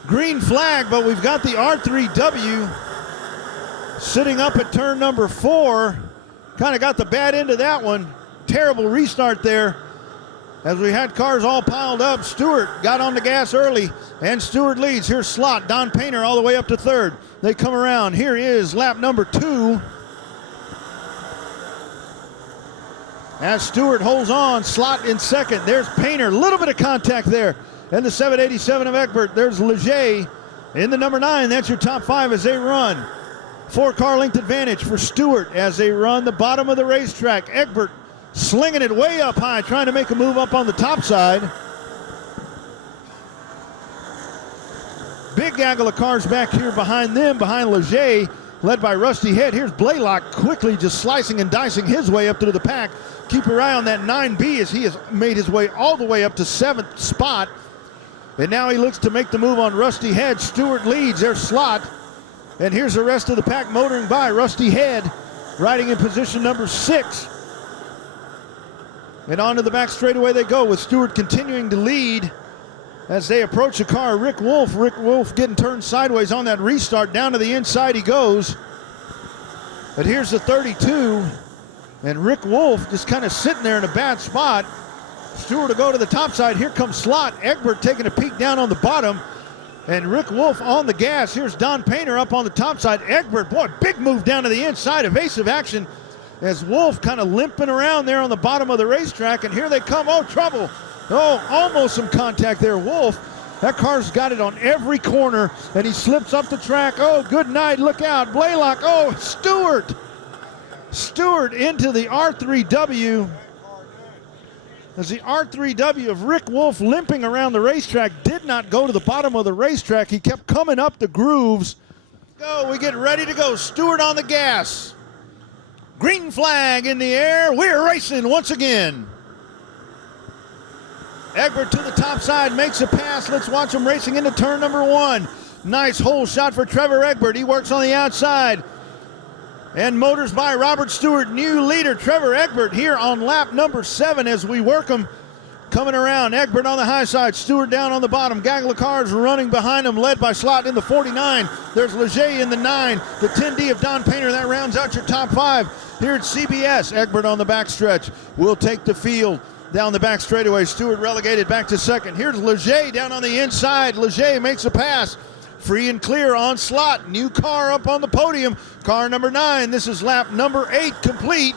Green flag, but we've got the R3W sitting up at turn number 4. Kind of got the bad end of that one. Terrible restart there as we had cars all piled up. Stewart got on the gas early, and Stewart leads. Here's Slot, Don Painter all the way up to third. They come around. Here is lap number 2. As Stewart holds on, Slot in second. There's Painter, a little bit of contact there. And the 787 of Egbert. There's Leger in the number 9. That's your top 5 as they run. 4-car length advantage for Stewart as they run the bottom of the racetrack. Egbert slinging it way up high, trying to make a move up on the top side. Big gaggle of cars back here behind them, behind Leger, led by Rusty Head. Here's Blaylock quickly just slicing and dicing his way up to the pack. Keep your eye on that 9B as he has made his way all the way up to 7th spot. And now he looks to make the move on Rusty Head. Stewart leads. There's Slot. And here's the rest of the pack motoring by. Rusty Head riding in position number 6. And onto the back straightaway they go, with Stewart continuing to lead as they approach the car. Rick Wolf getting turned sideways on that restart. Down to the inside he goes. But here's the 32. And Rick Wolf just kind of sitting there in a bad spot. Stewart will go to the top side. Here comes Slot. Egbert taking a peek down on the bottom. And Rick Wolf on the gas. Here's Don Painter up on the top side. Egbert, boy, big move down to the inside. Evasive action as Wolf kind of limping around there on the bottom of the racetrack. And here they come. Oh, trouble. Oh, almost some contact there. Wolf, that car's got it on every corner. And he slips up the track. Oh, good night. Look out. Blaylock. Oh, Stewart. Stewart into the R3W. As the R3W of Rick Wolf limping around the racetrack did not go to the bottom of the racetrack. He kept coming up the grooves. Go, we get ready to go. Stewart on the gas. Green flag in the air. We're racing once again. Egbert to the top side, makes a pass. Let's watch him racing into turn number 1. Nice hole shot for Trevor Egbert. He works on the outside. And motors by Robert Stewart, new leader Trevor Egbert here on lap number 7 as we work him. Coming around, Egbert on the high side, Stewart down on the bottom. Gaggle of cars running behind him, led by Slot in the 49. There's Leger in the 9. The 10D of Don Painter, that rounds out your top 5. Here at CBS, Egbert on the backstretch will take the field down the back straightaway. Stewart relegated back to second. Here's Leger down on the inside. Leger makes a pass. Free and clear on Slot. New car up on the podium. Car number 9. This is lap number 8 complete.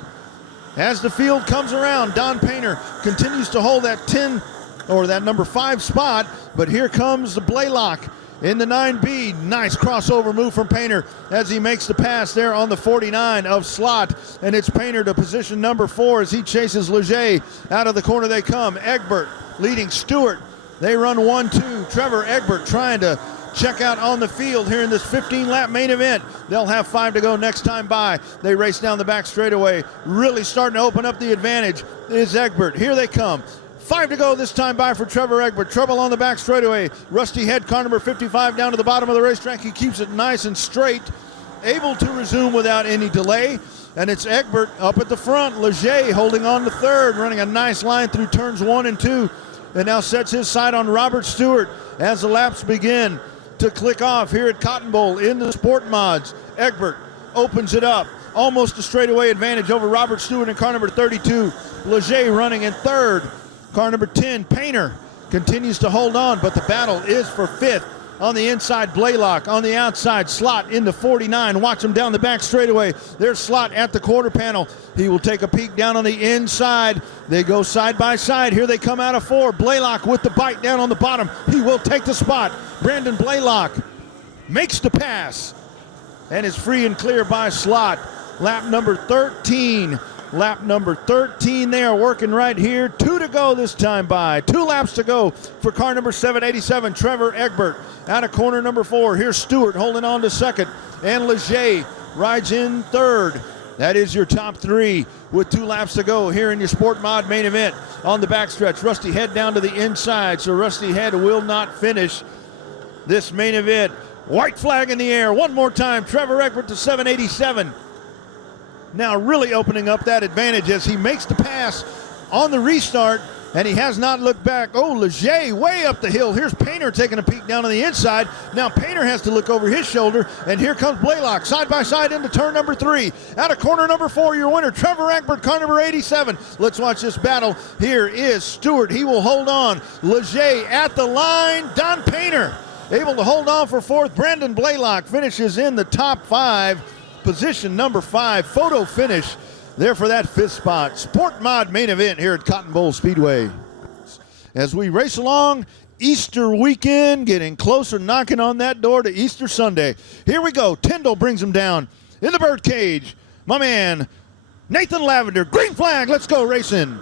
As the field comes around, Don Painter continues to hold that 10 or that number 5 spot. But here comes the Blaylock in the 9B. Nice crossover move from Painter as he makes the pass there on the 49 of Slot. And it's Painter to position number 4 as he chases Leger. Out of the corner they come. Egbert leading Stewart. They run 1-2. Trevor Egbert trying to check out on the field here in this 15-lap main event. They'll have 5 to go next time by. They race down the back straightaway. Really starting to open up the advantage is Egbert. Here they come. 5 to go this time by for Trevor Egbert. Trouble on the back straightaway. Rusty Head, car number 55, down to the bottom of the racetrack. He keeps it nice and straight. Able to resume without any delay. And it's Egbert up at the front. Leger holding on to third, running a nice line through turns 1 and 2. And now sets his sight on Robert Stewart as the laps begin to click off here at Cotton Bowl in the Sport Mods. Egbert opens it up. Almost a straightaway advantage over Robert Stewart in car number 32. Leger running in third. Car number 10, Painter, continues to hold on, but the battle is for 5th. On the inside, Blaylock. On the outside, Slot in the 49. Watch him down the back straightaway. There's Slot at the quarter panel. He will take a peek down on the inside. They go side by side. Here they come out of 4. Blaylock with the bite down on the bottom. He will take the spot. Brandon Blaylock makes the pass and is free and clear by Slot. Lap number 13. Lap number 13, they are working right here. 2 to go this time by. 2 laps to go for car number 787, Trevor Egbert. Out of corner number 4, here's Stewart holding on to second. And Leger rides in third. That is your top 3 with 2 laps to go here in your Sport Mod main event. On the backstretch, Rusty Head down to the inside, so Rusty Head will not finish this main event. White flag in the air. One more time, Trevor Egbert to 787. Now really opening up that advantage as he makes the pass on the restart, and he has not looked back. Oh, Leger way up the hill. Here's Painter taking a peek down on the inside. Now Painter has to look over his shoulder, and here comes Blaylock side by side into turn number 3. Out of corner number 4, your winner, Trevor Egbert, car number 87. Let's watch this battle. Here is Stewart. He will hold on. Leger at the line. Don Painter able to hold on for 4th. Brandon Blaylock finishes in the top 5. Position number 5, photo finish there for that 5th spot. Sport Mod main event here at Cotton Bowl Speedway. As we race along, Easter weekend, getting closer, knocking on that door to Easter Sunday. Here we go. Tyndall brings him down in the birdcage. My man, Nathan Lavender. Green flag. Let's go racing.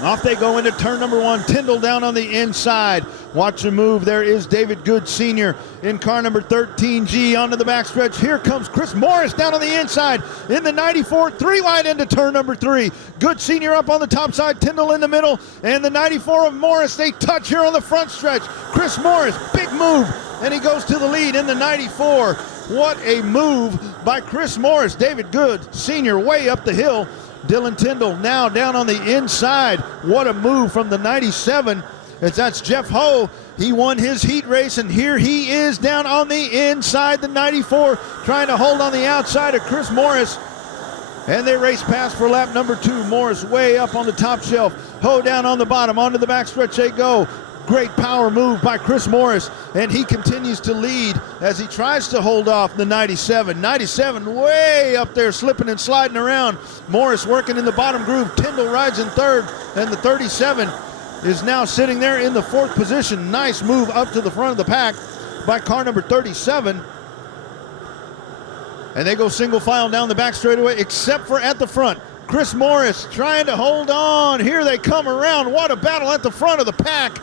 Off they go into turn number 1. Tyndall down on the inside. Watch him move. There is David Good Sr. in car number 13G onto the backstretch. Here comes Chris Morris down on the inside in the 94. 3 wide into turn number 3. Good Sr. up on the top side. Tyndall in the middle. And the 94 of Morris. They touch here on the front stretch. Chris Morris, big move. And he goes to the lead in the 94. What a move by Chris Morris. David Good, senior, way up the hill. Dylan Tyndall now down on the inside. What a move from the 97. As that's Jeff Ho. He won his heat race, and here he is down on the inside, the 94, trying to hold on the outside of Chris Morris. And they race past for lap number 2. Morris way up on the top shelf. Ho down on the bottom. Onto the backstretch they go. Great power move by Chris Morris, and he continues to lead as he tries to hold off the 97. 97 way up there, slipping and sliding around. Morris working in the bottom groove. Tyndall rides in third, and the 37 is now sitting there in the 4th position. Nice move up to the front of the pack by car number 37. And they go single file down the back straightaway, except for at the front. Chris Morris trying to hold on. Here they come around. What a battle at the front of the pack.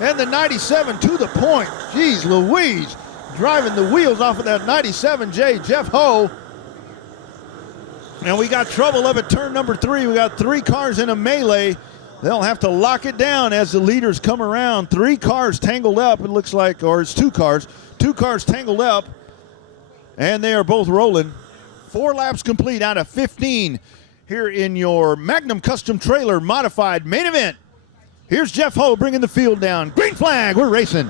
And the 97 to the point. Jeez Louise, driving the wheels off of that 97J, Jeff Ho. And we got trouble up at turn number 3. We got 3 cars in a melee. They'll have to lock it down as the leaders come around. 3 cars tangled up, it looks like, or it's 2 cars. 2 cars tangled up, and they are both rolling. 4 laps complete out of 15 here in your Magnum Custom Trailer Modified main event. Here's Jeff Ho bringing the field down. Green flag, we're racing.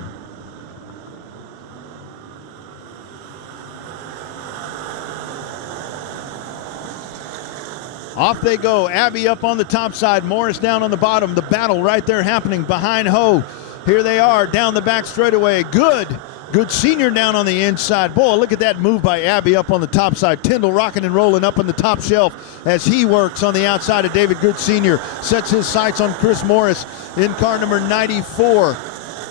Off they go. Abbey up on the top side. Morris down on the bottom. The battle right there happening behind Ho. Here they are down the back straightaway. Good senior down on the inside. Boy, look at that move by Abbey up on the top side. Tyndall rocking and rolling up on the top shelf as he works on the outside of David Good Sr. Sets his sights on Chris Morris in car number 94.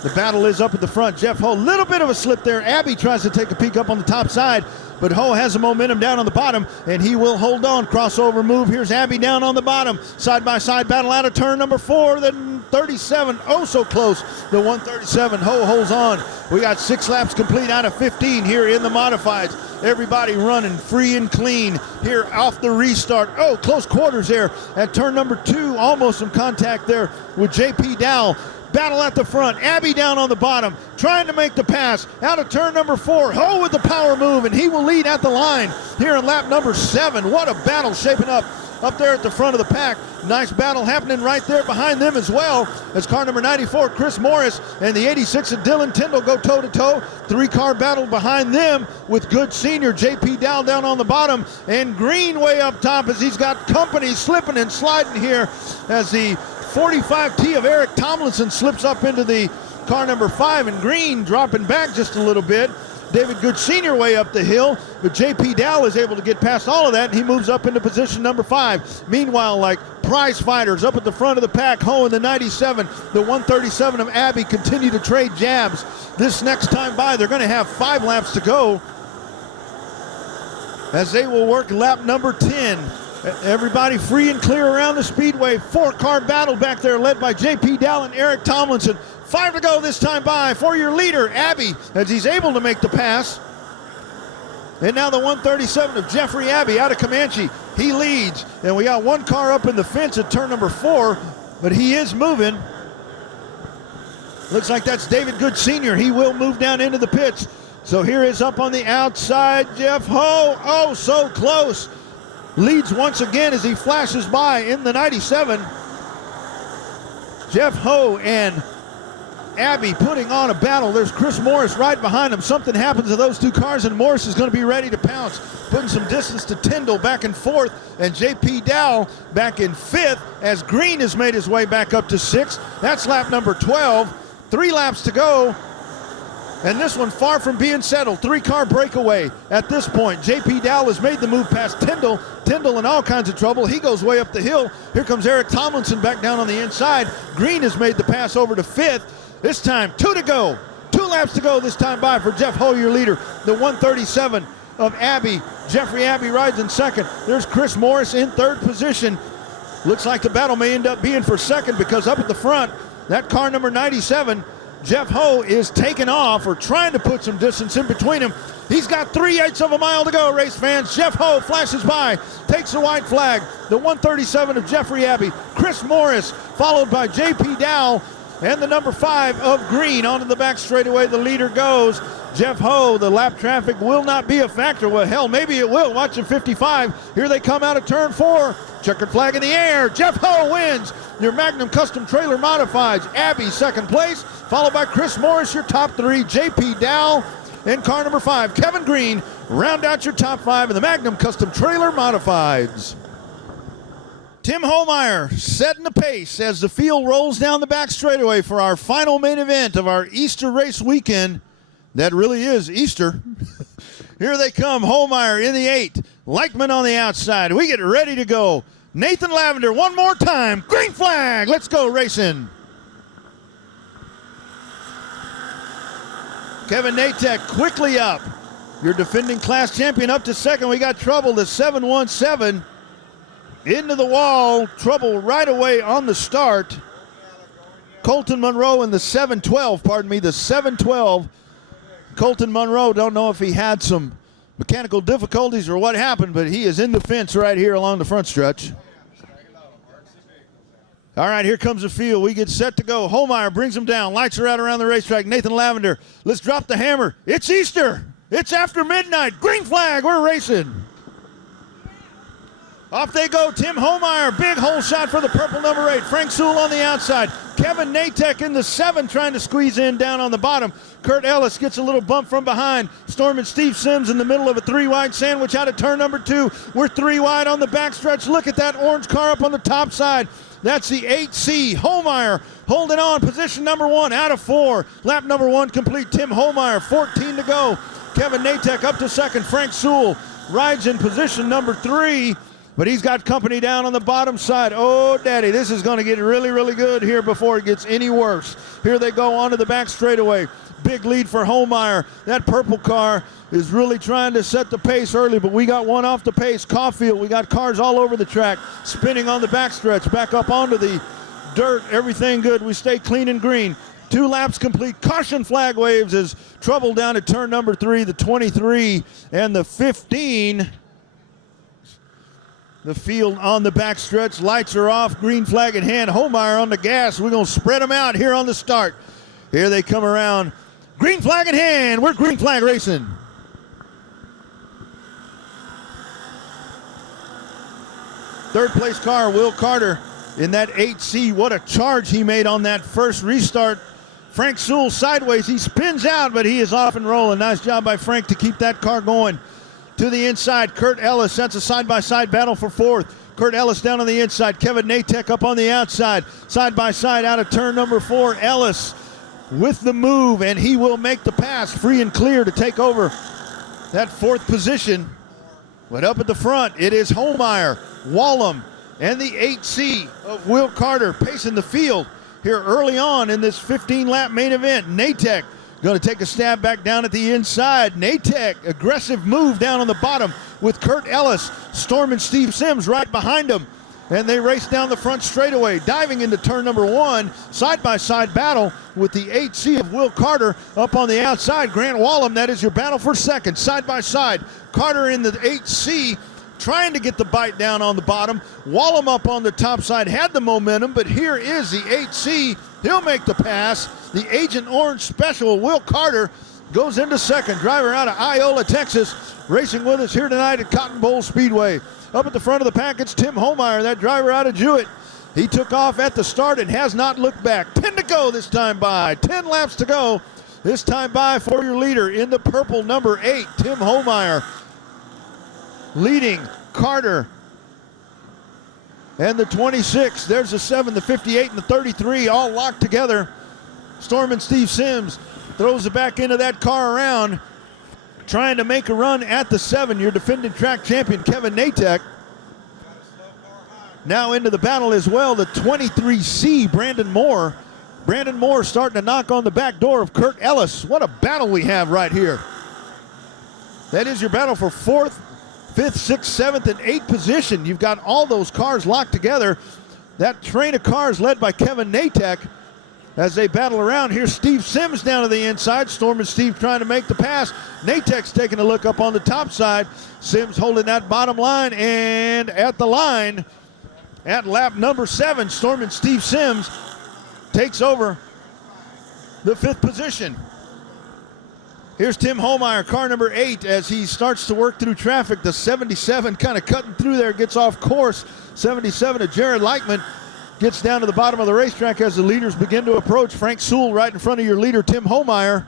The battle is up at the front. Jeff Ho, little bit of a slip there. Abbey tries to take a peek up on the top side, but Ho has the momentum down on the bottom, and he will hold on. Crossover move. Here's Abbey down on the bottom. Side-by-side battle out of turn number 4. Then 37, oh so close. The 137, Ho holds on. We got 6 laps complete out of 15 here in the modifieds. Everybody running free and clean here off the restart. Oh, close quarters there at turn number 2. Almost some contact there with J.P. Dowell. Battle at the front. Abbey down on the bottom, trying to make the pass out of turn number 4. Ho with the power move, and he will lead at the line here in lap number 7. What a battle shaping up there at the front of the pack. Nice battle happening right there behind them as well, as car number 94, Chris Morris, and the 86 of Dylan Tyndall go toe-to-toe. 3-car battle behind them with Good Senior, J.P. Dowell down on the bottom, and Green way up top as he's got company slipping and sliding here as the 45T of Eric Tomlinson slips up into the car number 5, and Green dropping back just a little bit. David Good Sr. way up the hill, but J.P. Dowell is able to get past all of that, and he moves up into position number 5. Meanwhile, like prize fighters up at the front of the pack, Ho in the 97, the 137 of Abbey continue to trade jabs. This next time by, they're going to have 5 laps to go as they will work lap number 10. Everybody free and clear around the speedway. 4-car battle back there led by J.P. Dowell and Eric Tomlinson. 5 to go this time by for your leader, Abbey, as he's able to make the pass. And now the 137 of Jeffrey Abbey out of Comanche. He leads, and we got 1 car up in the fence at turn number 4, but he is moving. Looks like that's David Good Sr. He will move down into the pits. So here is up on the outside, Jeff Ho. Oh, so close. Leads once again as he flashes by in the 97. Jeff Ho and Abbey putting on a battle. There's Chris Morris right behind him. Something happens to those 2 cars, and Morris is going to be ready to pounce. Putting some distance to Tyndall back and forth, and J.P. Dowell back in 5th as Green has made his way back up to 6th. That's lap number 12. 3 laps to go. And this one far from being settled. 3-car breakaway at this point. J.P. Dowell has made the move past Tyndall. Tyndall in all kinds of trouble. He goes way up the hill. Here comes Eric Tomlinson back down on the inside. Green has made the pass over to 5th. This time, 2 to go. 2 laps to go this time by for Jeff Ho, your leader. The 137 of Abbey. Jeffrey Abbey rides in 2nd. There's Chris Morris in 3rd position. Looks like the battle may end up being for 2nd because up at the front, that car number 97, Jeff Ho is taking off or trying to put some distance in between him. He's got 3/8 of a mile to go, race fans. Jeff Ho flashes by, takes the white flag. The 137 of Jeffrey Abbey. Chris Morris, followed by J.P. Dowell, and the number 5 of green onto the back straightaway. The leader goes. Jeff Ho, the lap traffic will not be a factor. Well, hell, maybe it will. Watch the 55. Here they come out of turn 4. Checkered flag in the air. Jeff Ho wins your Magnum Custom Trailer Modifieds. Abby, second place, followed by Chris Morris, your top 3. JP Dow in car number 5. Kevin Green round out your top 5 in the Magnum Custom Trailer Modifieds. Tim Homeyer setting the pace as the field rolls down the back straightaway for our final main event of our Easter race weekend. That really is Easter. Here they come, Homeyer in the 8, Leichman on the outside. We get ready to go. Nathan Lavender one more time. Green flag. Let's go racing. Kevin Natek quickly up. Your defending class champion up to second. We got trouble. The 717 into the wall. Trouble right away on the start. Colton Monroe in the 712. Pardon me, the 712. Colton Monroe, don't know if he had some mechanical difficulties or what happened, but he is in the fence right here along the front stretch. All right, here comes the field. We get set to go. Homeyer brings him down. Lights are out around the racetrack. Nathan Lavender, let's drop the hammer. It's Easter. It's after midnight. Green flag. We're racing. Off they go. Tim Homeyer, big hole shot for the purple number 8. Frank Sewell on the outside. Kevin Natek in the 7 trying to squeeze in down on the bottom. Kurt Ellis gets a little bump from behind. Storm and Steve Sims in the middle of a 3-wide sandwich out of turn number 2. We're 3 wide on the backstretch. Look at that orange car up on the top side. That's the 8C. Homeyer holding on. Position number 1 out of 4. Lap number 1 complete. Tim Homeyer, 14 to go. Kevin Natek up to second. Frank Sewell rides in position number 3. But he's got company down on the bottom side. Oh, daddy, this is going to get really, really good here before it gets any worse. Here they go onto the back straightaway. Big lead for Homeyer. That purple car is really trying to set the pace early, but we got one off the pace. Caulfield, we got cars all over the track, spinning on the backstretch, back up onto the dirt. Everything good. We stay clean and green. 2 laps complete. Caution flag waves as trouble down at turn number 3, the 23 and the 15. The field on the backstretch. Lights are off. Green flag in hand. Homeyer on the gas. We're going to spread them out here on the start. Here they come around. Green flag in hand. We're green flag racing. Third place car, Will Carter in that 8C. What a charge he made on that first restart. Frank Sewell sideways. He spins out, but he is off and rolling. Nice job by Frank to keep that car going. To the inside, Kurt Ellis. That's a side-by-side battle for 4th. Kurt Ellis down on the inside. Kevin Natek up on the outside. Side-by-side out of turn number 4. Ellis with the move, and he will make the pass free and clear to take over that 4th position. But up at the front, it is Homeyer, Wallum, and the 8C of Will Carter pacing the field here early on in this 15-lap main event. Natek going to take a stab back down at the inside. Natek, aggressive move down on the bottom with Kurt Ellis. Storm and Steve Sims right behind him. And they race down the front straightaway, diving into turn number 1. Side-by-side battle with the 8C of Will Carter up on the outside. Grant Wallum, that is your battle for second. Side-by-side, Carter in the 8C, trying to get the bite down on the bottom. Wallum up on the top side, had the momentum, but here is the 8C. He'll make the pass. The Agent Orange Special, Will Carter, goes into second. Driver out of Iola, Texas, racing with us here tonight at Cotton Bowl Speedway. Up at the front of the pack, it's Tim Homeyer, that driver out of Jewett. He took off at the start and has not looked back. 10 to go this time by. 10 laps to go this time by for your leader in the purple number 8, Tim Homeyer. Leading Carter and the 26. There's the 7, the 58, and the 33 all locked together. Storm and Steve Sims throws it back into that car around, trying to make a run at the 7. Your defending track champion, Kevin Natek. Now into the battle as well, the 23C, Brandon Moore. Brandon Moore starting to knock on the back door of Kurt Ellis. What a battle we have right here. That is your battle for 4th, 5th, 6th, 7th, and 8th position. You've got all those cars locked together. That train of cars led by Kevin Natek as they battle around. Here's Steve Sims down to the inside. Storm and Steve trying to make the pass. Natek's taking a look up on the top side. Sims holding that bottom line, and at the line at lap number 7, Storm and Steve Sims takes over the 5th position. Here's Tim Homeyer, car number 8, as he starts to work through traffic. The 77 kind of cutting through there, gets off course. 77 of Jared Leichman gets down to the bottom of the racetrack as the leaders begin to approach. Frank Sewell right in front of your leader, Tim Homeyer.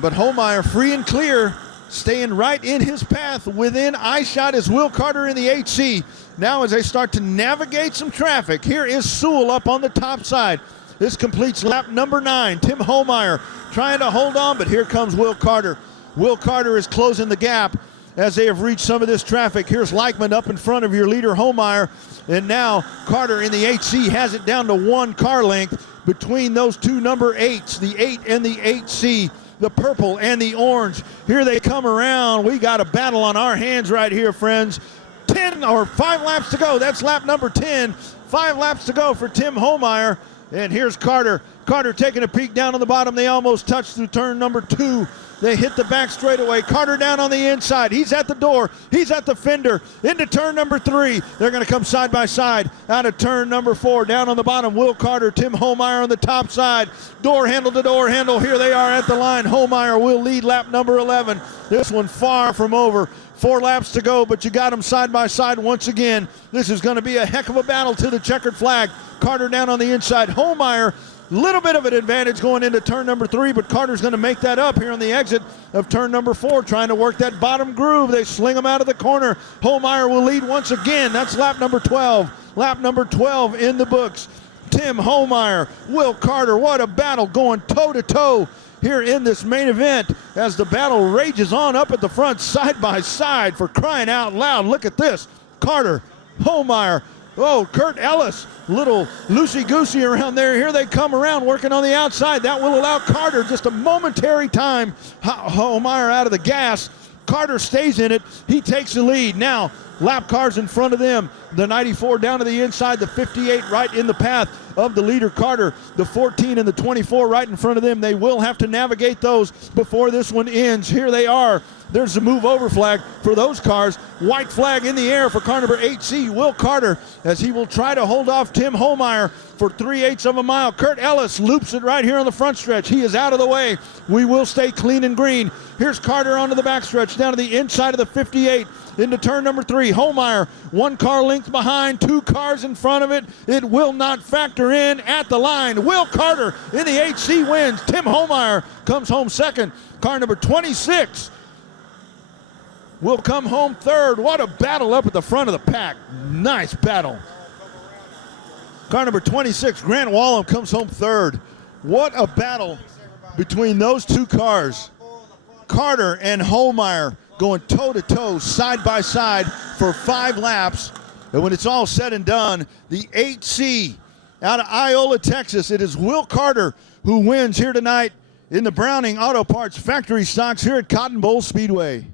But Homeyer free and clear, staying right in his path. Within eye shot is Will Carter in the 8C. Now as they start to navigate some traffic, here is Sewell up on the top side. This completes lap number 9. Tim Homeyer trying to hold on, but here comes Will Carter. Will Carter is closing the gap as they have reached some of this traffic. Here's Leichman up in front of your leader, Homeyer. And now Carter in the 8C has it down to 1 car length between those two number 8s, the 8 and the 8C, the purple and the orange. Here they come around. We got a battle on our hands right here, friends. 5 laps to go. That's lap number 10. 5 laps to go for Tim Homeyer. And here's Carter. Carter taking a peek down on the bottom. They almost touched through turn number 2. They hit the back straightaway. Carter down on the inside. He's at the door. He's at the fender. Into turn number 3. They're going to come side by side out of turn number 4. Down on the bottom, Will Carter, Tim Homeyer on the top side. Door handle to door handle. Here they are at the line. Homeyer will lead lap number 11. This one far from over. 4 laps to go, but you got them side by side once again. This is going to be a heck of a battle to the checkered flag. Carter down on the inside. Homeyer, little bit of an advantage going into turn number 3, but Carter's going to make that up here on the exit of turn number 4, trying to work that bottom groove. They sling him out of the corner. Homeyer will lead once again. That's lap number 12. Lap number 12 in the books. Tim Homeyer, Will Carter, what a battle going toe-to-toe here in this main event as the battle rages on up at the front, side by side, for crying out loud. Look at this. Carter, Homeyer, oh, Kurt Ellis, little loosey-goosey around there. Here they come around working on the outside. That will allow Carter just a momentary time. Homeyer out of the gas. Carter stays in it. He takes the lead. Now, lap cars in front of them. The 94 down to the inside. The 58 right in the path of the leader, Carter. The 14 and the 24 right in front of them. They will have to navigate those before this one ends. Here they are. There's the move over flag for those cars. White flag in the air for car number 8C, Will Carter, as he will try to hold off Tim Homeyer for 3/8 of a mile. Kurt Ellis loops it right here on the front stretch. He is out of the way. We will stay clean and green. Here's Carter onto the back stretch, down to the inside of the 58, into turn number 3. Homeyer, 1 car length behind, 2 cars in front of it. It will not factor in at the line. Will Carter in the 8C wins. Tim Homeyer comes home second. Car number 26 will come home third. What a battle up at the front of the pack. Nice battle. Car number 26, Grant Wallem, comes home third. What a battle between those two cars. Carter and Homeyer going toe-to-toe, side by side for 5 laps. And when it's all said and done, the 8C out of Iola, Texas, it is Will Carter who wins here tonight in the Browning Auto Parts Factory Stocks here at Cotton Bowl Speedway.